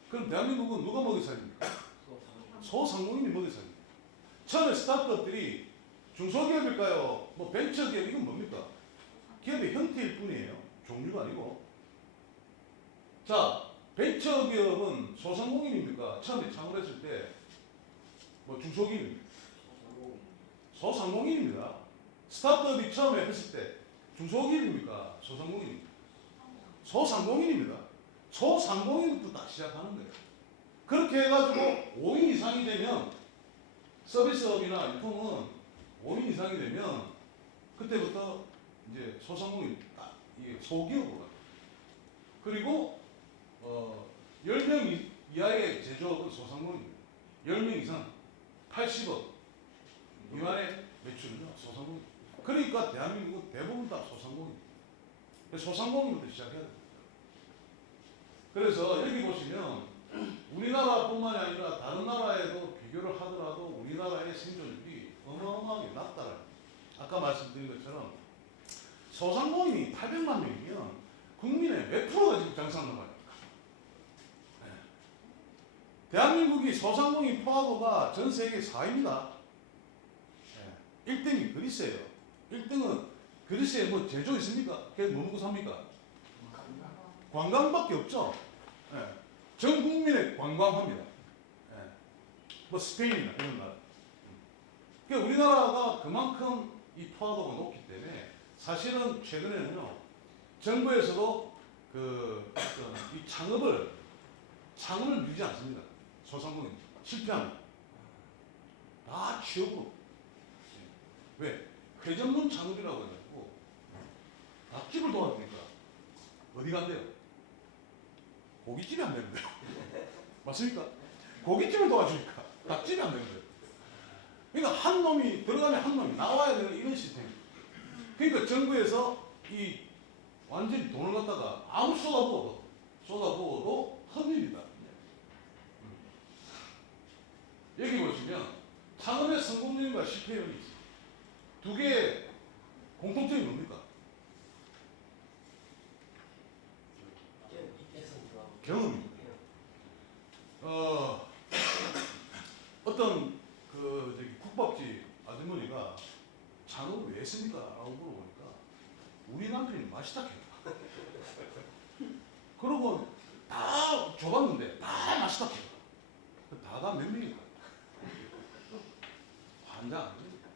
그럼 대한민국은 누가 먹여 살립니까? 소상공인이 먹여 살립니다. 처음에 스타트업들이 중소기업일까요? 뭐 벤처기업, 이건 뭡니까? 기업의 형태일 뿐이에요. 종류가 아니고. 자, 벤처기업은 소상공인입니까? 처음에 창업했을 때 뭐 중소기업입니까? 소상공인입니다. 스타트업이 처음에 했을 때 중소기업입니까? 소상공인입니까? 소상공인입니다. 소상공인부터 딱 시작하는 거예요. 그렇게 해가지고 5인 이상이 되면 서비스업이나 유통은 5인 이상이 되면 그때부터 이제 소상공인 딱 이게 소기업으로 가요. 그리고 10명 이하의 제조업은 소상공인입니다. 10명 이상 80억 미만의 매출은요 소상공인. 그러니까 대한민국은 대부분 다 소상공인입니다. 소상공인부터 시작해야 됩니다. 그래서 여기 보시면 우리나라뿐만이 아니라 다른 나라에도 비교를 하더라도 우리나라의 생존율이 어마어마하게 낮다라는, 아까 말씀드린 것처럼 소상공인이 800만 명이면 국민의 몇 프로가 지금 장사하는 거예요? 네. 대한민국이 소상공인 포화도가 전 세계 4위입니다. 네. 1등이 그리스예요. 1등은 그리스에 뭐 제조 있습니까? 그래서 뭐 먹고 삽니까? 관광밖에 없죠. 네. 전 국민의 관광합니다. 네. 뭐 스페인이나 이런 나라. 그러니까 우리나라가 그만큼 이 포화도가 높기 때문에 사실은 최근에는요 정부에서도 이 창업을 밀지 않습니다. 소상공인 실패합니다. 다 취업으로. 왜? 회전문 창업이라고 해가지고 닭집을 도와주니까 어디 간대요? 고깃집이 안 되는데요. 맞습니까? 고깃집을 도와주니까 닭집이 안 되는데요. 그러니까 한 놈이 들어가면 한 놈이 나와야 되는 이런 시스템. 그러니까 정부에서 이 완전히 돈을 갖다가 아무 쏟아부어도 헛일이다. 여기 보시면 창업의 성공률과 실패율이 있어요. 두 개의 공통점이 뭡니까? 경험입니다. 어떤 국밥집 아주머니가 창업을 왜 했습니까? 라고 물어보니까 우리 남편이 맛있다 해요. 그러고 다 줘봤는데 다 맛있다 해요. 다가 몇 명일까? 환장 안 됩니다.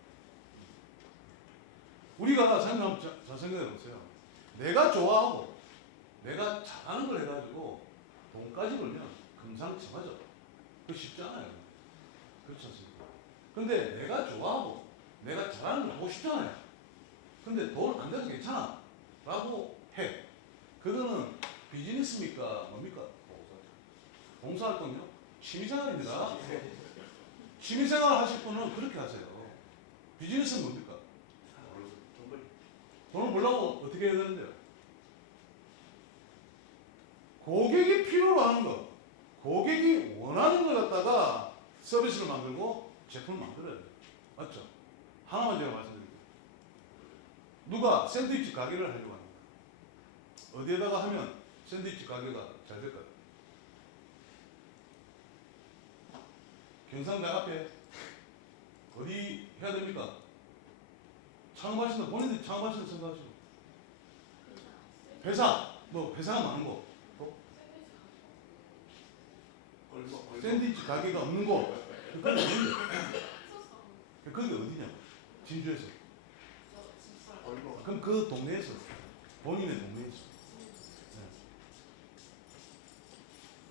우리가 잘 생각해 보세요. 내가 좋아하고 내가 잘하는 걸 해가지고 돈까지 벌면 금상첨화죠. 그거 쉽지 않아요. 그렇지 않습니까? 근데 내가 좋아하고 내가 잘하는 걸 하고 싶잖아요. 근데 돈 안 돼도 괜찮아 라고 해. 그거는 비즈니스입니까? 뭡니까? 봉사활동이요? 취미생활입니다. 취미생활 하실 분은 그렇게 하세요. 비즈니스는 뭡니까? 돈을 벌려고 어떻게 해야 되는데요? 고객이 필요로 하는 거, 고객이 원하는 걸 갖다가 서비스를 만들고 제품을 만들어야 돼요. 맞죠? 하나만 제가 말씀드릴게요. 누가 샌드위치 가게를 하려고 합니다. 어디에다가 하면 샌드위치 가게가 잘 될까요? 경상대 앞에 어디 해야 됩니까? 창업하시는 본인들이 창업하시는 생각하시고 회사가 많은 곳, 샌드위치 가게가 없는 곳, 거기 어디냐? 거기 어디냐? 진주에서. 그럼 그 동네에서, 본인의 동네에서. 네.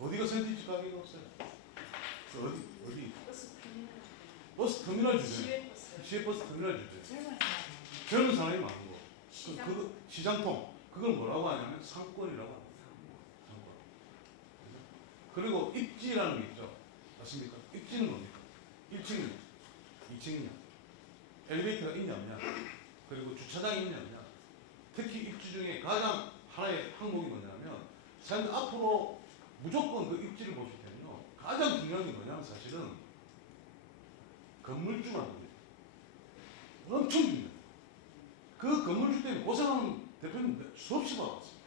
어디가 샌드위치 가게가 없어요? 어디? 버스 터미널 주변. 시외버스 터미널 주변. 젊은 사람이 많은 거. 그 시장통. 그걸 뭐라고 하냐면 상권이라고 합니다. 상권. 그리고 입지라는 게 있죠. 맞습니까? 입지는 뭡니까? 1층이냐, 2층이냐, 엘리베이터가 있냐 없냐, 그리고 주차장이 있냐 없냐. 특히 입지 중에 가장 하나의 항목이 뭐냐면 사람들 앞으로 무조건 그 입지를 보실 때는요. 가장 중요한 게 뭐냐면 사실은 건물주가 누구예요? 엄청 중요해요. 그 건물주 때문에 고생하는 대표님 수없이 봐왔어요.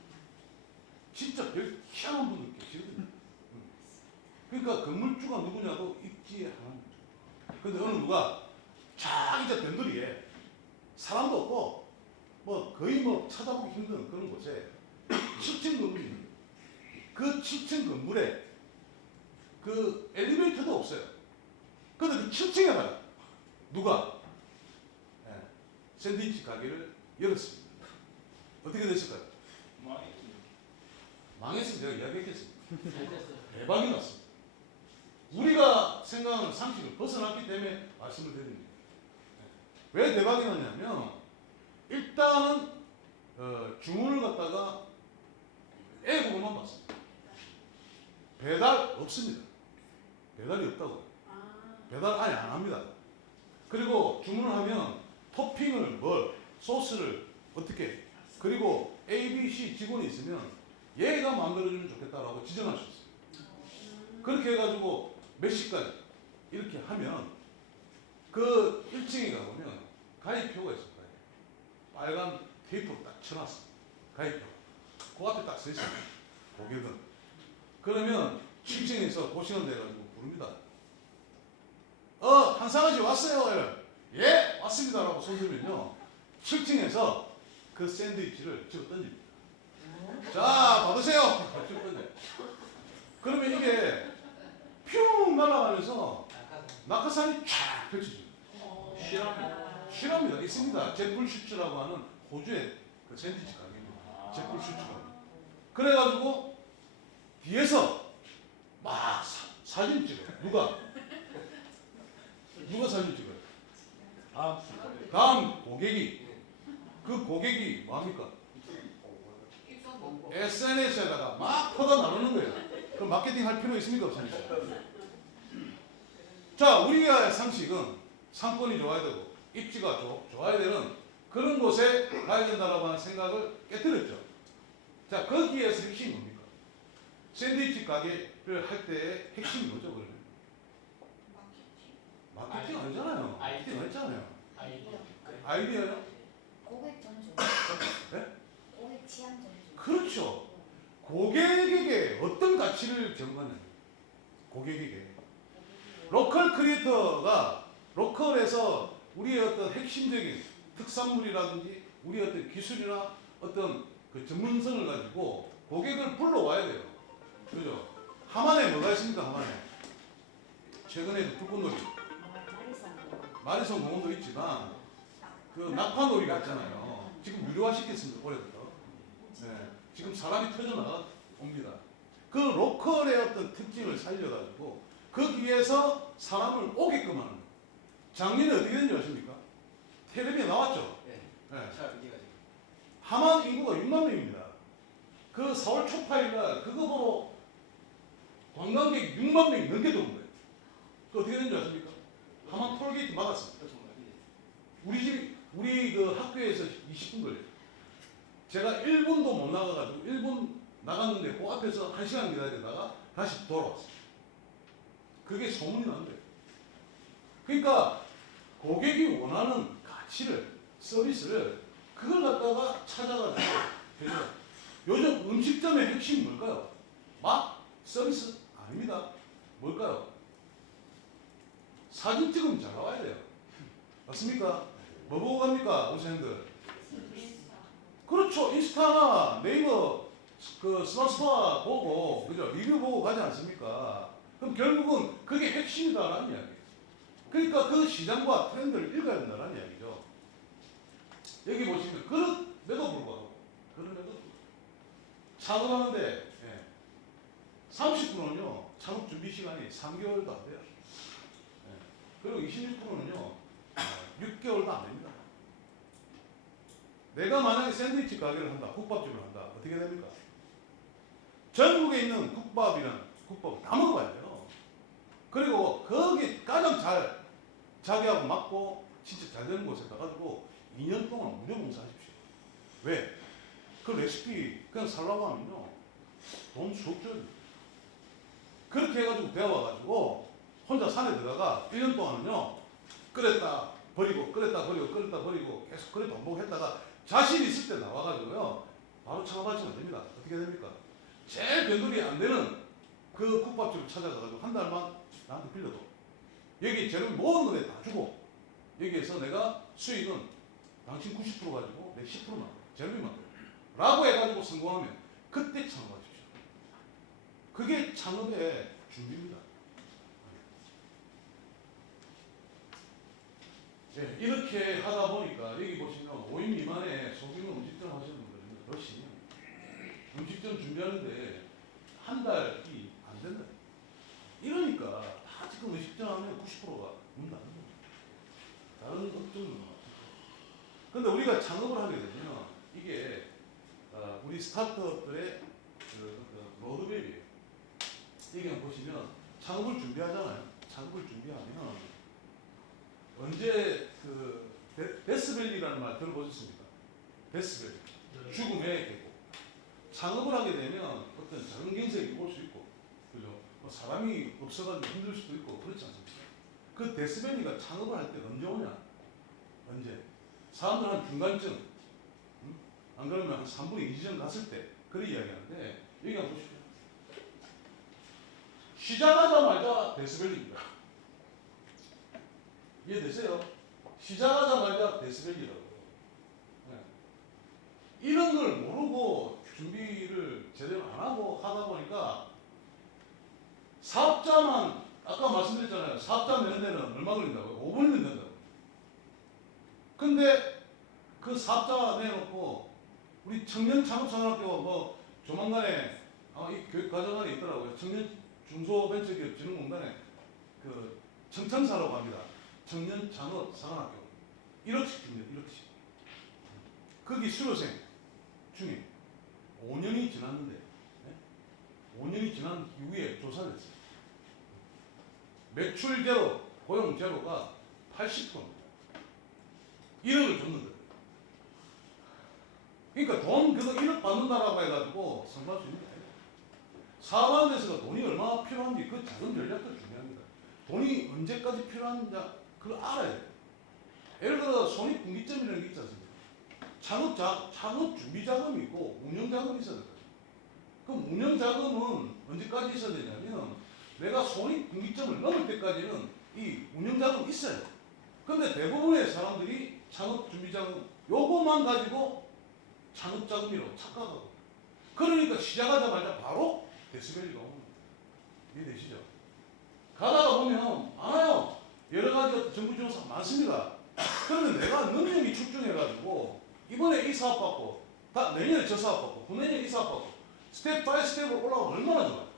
진짜 별 희한한 분들 계시거든요. 그러니까 건물주가 누구냐도 입지에 하나입니다. 근데 어느 누가 쫙 이제 변두리에 사람도 없고 뭐 거의 뭐 찾아보기 힘든 그런 곳에 7층 건물이 있는 거예요. 그 7층 건물에 그 엘리베이터도 없어요. 근데 그 7층에 봐요. 누가? 네. 샌드위치 가게를 열었습니다. 어떻게 됐을까요? 망했으면 제가 이야기했겠습니다. 대박이 났습니다. 우리가 생각하는 상식을 벗어났기 때문에 말씀을 드립니다. 왜 대박이 났냐면 일단은 주문을 갖다가 애국어만 봤습니다. 배달 없습니다. 배달이 없다고요. 배달 아예 안 합니다. 그리고 주문을 하면 토핑을 소스를 어떻게 그리고 ABC 직원이 있으면 얘가 만들어주면 좋겠다라고 지정할 수 있어요. 그렇게 해가지고 몇 시까지 이렇게 하면 그 1층에 가보면 가입표가 있을 거예요. 빨간 테이프로 딱 쳐놨어. 가입표. 그 앞에 딱 서 있어요. 고객은. 그러면 7층에서 고시원 돼가지고 부릅니다. 한상아지 왔어요. 예, 왔습니다라고 손들면요. 7층에서 그 샌드위치를 집어 던집니다. 자, 받으세요. 집어 던져. 그러면 이게 퓨 날아가면서 낙하산이 쫙 펼쳐져요. 실합니다. 있습니다. 제풀슈츠라고 하는 호주의 그 샌드위치 가게입니다. 제풀슈츠가. 그래가지고 뒤에서 막 사진 찍어요. 누가 사진 찍어요? 다음 고객이. 그 고객이 뭐합니까? SNS에다가 막 퍼다 나누는 거예요. 그럼 마케팅 할 필요 있습니까? 없습니까? 자, 우리의 상식은 상권이 좋아야 되고 입지가 좋아야 되는 그런 곳에 가야 된다라고 하는 생각을 깨뜨렸죠. 자, 거기에서 핵심이 뭡니까? 샌드위치 가게를 할 때의 핵심이 뭐죠, 그러면? 마케팅 아니잖아요. 마케팅 아니잖아요. 아이디어요? 고객 전주. 네? 고객 취향 전주. 그렇죠. 고객에게 어떤 가치를 제공하느냐. 고객에게. 로컬 크리에이터가 로컬에서 우리의 어떤 핵심적인 특산물이라든지 우리의 어떤 기술이나 어떤 그 전문성을 가지고 고객을 불러와야 돼요. 그죠? 하만에 뭐가 있습니까? 하만에. 최근에 그 불꽃놀이. 마리성 공원도 있지만 그 낙화놀이가 있잖아요. 지금 유료화 시켰습니다. 올해부터. 네. 지금 사람이 터져나옵니다. 그 로컬의 어떤 특징을 살려가지고 거기에서 사람을 오게끔 하는 거예요. 작년에 어떻게 된지 아십니까? 텔레비에 나왔죠? 네. 하만 인구가 6만 명입니다. 그 4월 초파일날 그거 보러 관광객 6만 명이 넘게 도는 거예요. 그 어떻게 된지 아십니까? 하만 톨게이트 막았습니다. 우리 그 학교에서 20분 걸려요. 제가 1분도 못 나가가지고 1분 나갔는데 그 앞에서 1시간 기다리다가 다시 돌아왔어요. 그게 소문이 난 거예요. 그러니까 고객이 원하는 가치를, 서비스를 그걸 갖다가 찾아가지고 해줘요. 요즘 음식점의 핵심이 뭘까요? 맛? 서비스? 아닙니다. 뭘까요? 사진 찍으면 잘 나와야 돼요. 맞습니까? 뭐 보고 갑니까, 우선들? 그렇죠. 인스타나 네이버 그 스마트스토어 보고, 그죠? 리뷰 보고 가지 않습니까? 그럼 결국은 그게 핵심이다라는 이야기예요. 그러니까 그 시장과 트렌드를 읽어야 된다는 이야기죠. 여기 보시면 그럼에도 불구하고 창업하는데 30%는요 창업 준비 시간이 3개월도 안 돼요. 그리고 26%는요 6개월도 안 됩니다. 내가 만약에 샌드위치 가게를 한다, 국밥집을 한다, 어떻게 됩니까? 전국에 있는 국밥을 다 먹어봐야 돼요. 그리고 거기 가장 잘 자기하고 맞고 진짜 잘 되는 곳에 가가지고 2년 동안 무료 봉사하십시오. 왜? 그 레시피 그냥 살라고 하면요 돈 수억 줘요. 그렇게 해가지고 배워가지고 혼자 산에 들어가 1년 동안은요 끓였다 버리고 끓였다 버리고 계속 그래 반복했다가 자신 있을 때 나와가지고요 바로 창업하시면 됩니다. 어떻게 됩니까? 제일 변동이 안 되는 그 국밥집을 찾아가가지고 한 달만 나한테 빌려줘. 여기 재료 모든 거에 다 주고 여기에서 내가 수익은 당신 90% 가지고 내 10%만 재료비만 라고 해가지고 성공하면 그때 창업하십시오. 그게 창업의 준비입니다. 네, 이렇게 하다 보니까 여기 보시면 5인 미만의 소규모 음식점 하시는 분들은 역시 음식점 준비하는데 한 달이 안 된다. 이러니까 다 지금 음식점 하면 90%가 문 닫는 겁니다. 다른 업종은 없죠. 근데 우리가 창업을 하게 되면 이게 우리 스타트업들의 그 로드맵이에요. 여기 보시면 창업을 준비하잖아요. 창업을 준비하면 언제 그 데스밸리라는 말 들어보셨습니까? 데스밸리. 죽음의 계곡. 창업을 하게 되면 어떤 작은 경색이 올 수 있고, 그죠? 뭐 사람이 없어가지고 힘들 수도 있고 그렇지 않습니까? 그 데스밸리가 창업을 할 때 언제 오냐? 언제? 사람들 한 중간쯤, 안 그러면 한 3분의 2전 갔을 때 그런 이야기하는데 여기 한번 보십시오. 시작하자마자 데스밸리입니다. 이해되세요? 시작하자마자 데스밸리라고. 네. 이런 걸 모르고 준비를 제대로 안 하고 하다 보니까 사업자만 아까 아까 말씀드렸잖아요. 사업자 내는 데는 얼마 걸린다고요? 5분이면 된다고. 근데 그 사업자 내놓고 우리 청년 창업산업학교 뭐 조만간에 아마 이 교육과정 안에 있더라고요. 청년 중소벤처기업진흥공단에 그 청천사라고 합니다. 청년 창업산업학교 1억씩 줍니다. 1억씩. 거기 수료생 중에 5년이 지났는데 5년이 지난 이후에 조사를 했어요. 매출 제로, 고용 제로가 80%입니다. 1억을 줬는 거예요. 그러니까 돈 그거 1억 받는다라고 해가지고 성공할 수 있는 게 아니에요. 사업하는 데서가 돈이 얼마나 필요한지 그 작은 전략도 중요합니다. 돈이 언제까지 필요한지 그걸 알아야 돼요. 예를 들어 손익분기점이라는 게 있지 않습니까? 창업 준비 자금이 있고 운영 자금이 있어야 돼요. 그럼 운영 자금은 언제까지 있어야 되냐면 내가 손익분기점을 넘을 때까지는 이 운영 자금이 있어야 돼요. 근데 대부분의 사람들이 창업 준비 자금 요것만 가지고 창업 자금이라고 착각하고 그러니까 시작하자마자 바로 데시벨리가 오는 거예요. 이해되시죠? 가다가 보면 많아요. 여러 가지 정부 지원사 많습니다. 그러면 내가 능력이 출중해가지고 이번에 이 사업 받고 내년에 저 사업 받고 후내년에 이 사업 받고 스텝 바이 스텝으로 올라가면 얼마나 좋아요.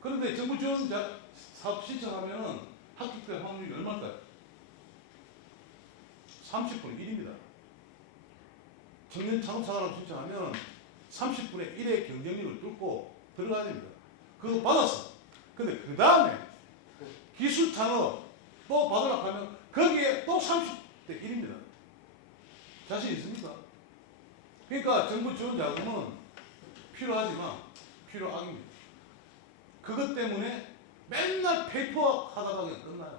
그런데 정부 지원 사업 신청하면은 합격될 확률이 얼마일까요? 30분의 1입니다. 청년 창업사관을 신청하면 30분의 1의 경쟁력을 뚫고 들어가야 됩니다. 그거 받았어. 근데 그 다음에 기술 창업 또 받으려고 하면 거기에 또 30대 1입니다. 자신 있습니까? 그러니까 정부 지원 자금은 필요하지만 필요악입니다. 그것 때문에 맨날 페이퍼 하다가 그냥 끝나요.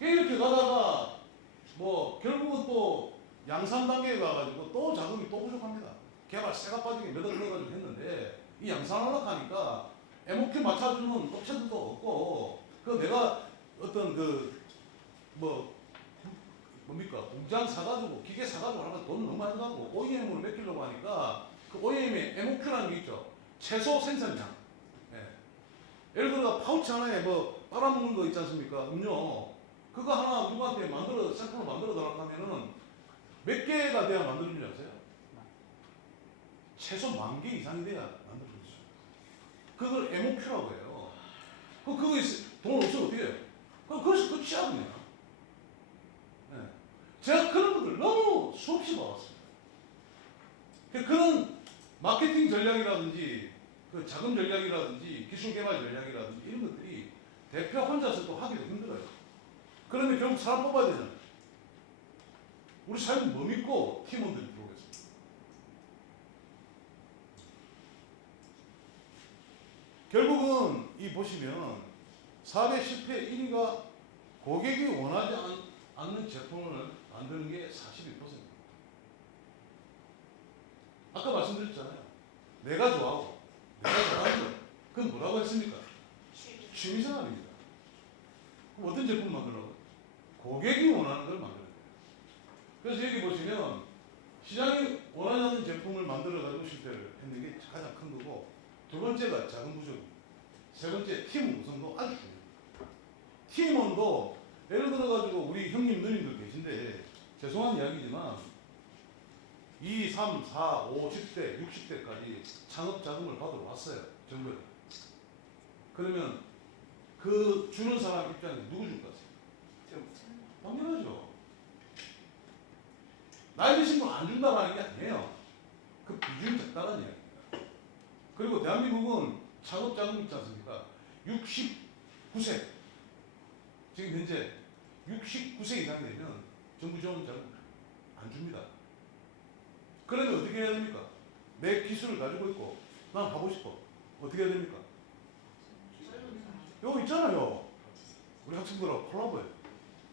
이렇게 가다가 뭐 결국은 또 양산 단계에 가가지고 또 자금이 또 부족합니다. 개발 새가 빠지게 몇억 들어가지고 했는데 이 양산하려고 하니까 MOQ 맞춰주는 업체들도 없고 그 내가 어떤 뭡니까 공장 사가지고 기계 사가지고 하는 돈 너무 많이 가고 OEM으로 맡기려고 하니까 그 OEM의 MOQ라는 게 있죠. 최소 생산량. 예를 들어 파우치 하나에 뭐 빨아먹는 거 있지 않습니까? 음료. 그거 하나 누구한테 샘플로 만들어 달라고 하면은 몇 개가 돼야 만들어주는 줄 아세요? 최소 10,000개 이상이 돼야 만들어주죠. 그걸 MOQ라고 해요. 그거 돈 없으면 어떻게 해요? 그것이 끝이야, 그냥. 네. 제가 그런 분들 너무 수없이 봐왔습니다. 그런 마케팅 전략이라든지 그 자금 전략이라든지 기술 개발 전략이라든지 이런 것들이 대표 혼자서 또 하기도 힘들어요. 그러면 결국 사람 뽑아야 되잖아요. 우리 사회는 뭐 믿고 팀원들이 들어오겠습니다. 결국은 이 보시면 사업의 실패 1위가 고객이 원하지 않는 제품을 만드는 게 41%입니다. 아까 말씀드렸잖아요. 내가 좋아하고 내가 잘하는 거 그건 뭐라고 했습니까? 취미생활입니다. 그럼 어떤 제품 만들라고? 고객이 원하는 걸 만들어야 돼요. 그래서 여기 보시면 시장이 원하지 않는 제품을 만들어가지고 실패를 했는 게 가장 큰 거고 두 번째가 자금 부족입니다. 세 번째 팀 구성도 아주 중요합니다. 팀원도 예를 들어가지고 우리 형님 누님들 계신데 죄송한 이야기지만 2, 3, 4, 5, 10대, 60대까지 창업 자금을 받으러 왔어요. 정부에. 그러면 그 주는 사람 입장에서 누구 줄 것 같아요? 당연하죠. 나이 드신 분 안 준다라는 게 아니에요. 그 비중이 적다는 이야기입니다. 그리고 대한민국은 창업 자금 있지 않습니까? 69세 지금 현재 69세 이상이 되면 정부 지원 자금 안 줍니다. 그러면 어떻게 해야 됩니까? 내 기술을 가지고 있고 난 가고 싶어. 어떻게 해야 됩니까? 여기 있잖아요. 우리 학생들하고 콜라보해.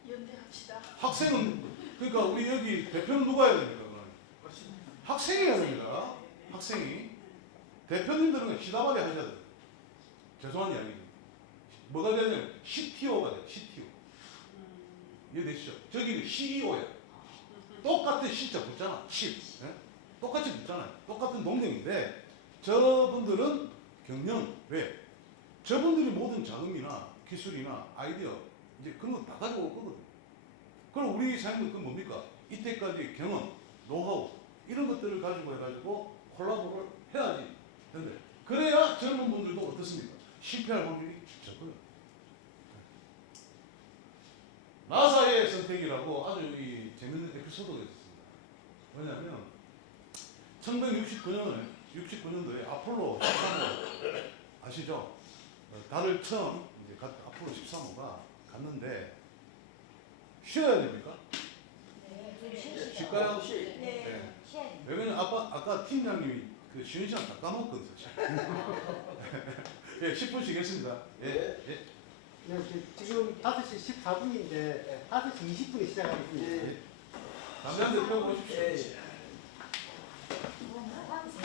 연대합시다. 학생은 그러니까 우리 여기 대표는 누가 해야 됩니까? 학생이 해야 됩니다. 학생이 대표님들은 시다발이 하셔야 돼요. 죄송한 이야기입니다. 뭐가 되냐면 CTO가 돼요. CTO. 이해되시죠? 저기 CEO야. 똑같은 C자 붙잖아. C. 네? 똑같이 붙잖아요. 똑같은 동생인데 저분들은 경영. 왜? 저분들이 모든 자금이나 기술이나 아이디어 이제 그런 거 다 가지고 올 거거든. 그럼 우리 사장님은 그 뭡니까? 이때까지 경험, 노하우 이런 것들을 가지고 해가지고 콜라보를 해야지. 근데 그래야 젊은 분들도 어떻습니까? 실패할 확률이 적어요. 나사의 선택이라고 아주 이 재밌는 에피소드가 있었습니다. 왜냐하면 1969년도에 아폴로 13호 아시죠? 달을 처음 이제 아폴로 13호가 갔는데 쉬어야 됩니까? 네, 좀 쉬시죠. 쉴까요? 네. 쉬어야 돼요. 왜냐면 아까 팀장님이 그 쉬는 시간 다 까먹거든 사실. 예, 10분씩 했습니다. 예. 예. 네, 지금 5시 14분인데 5시 20분에 시작하겠습니다. 예. 담배 한대 펴고 오십시오. 그건 화장실.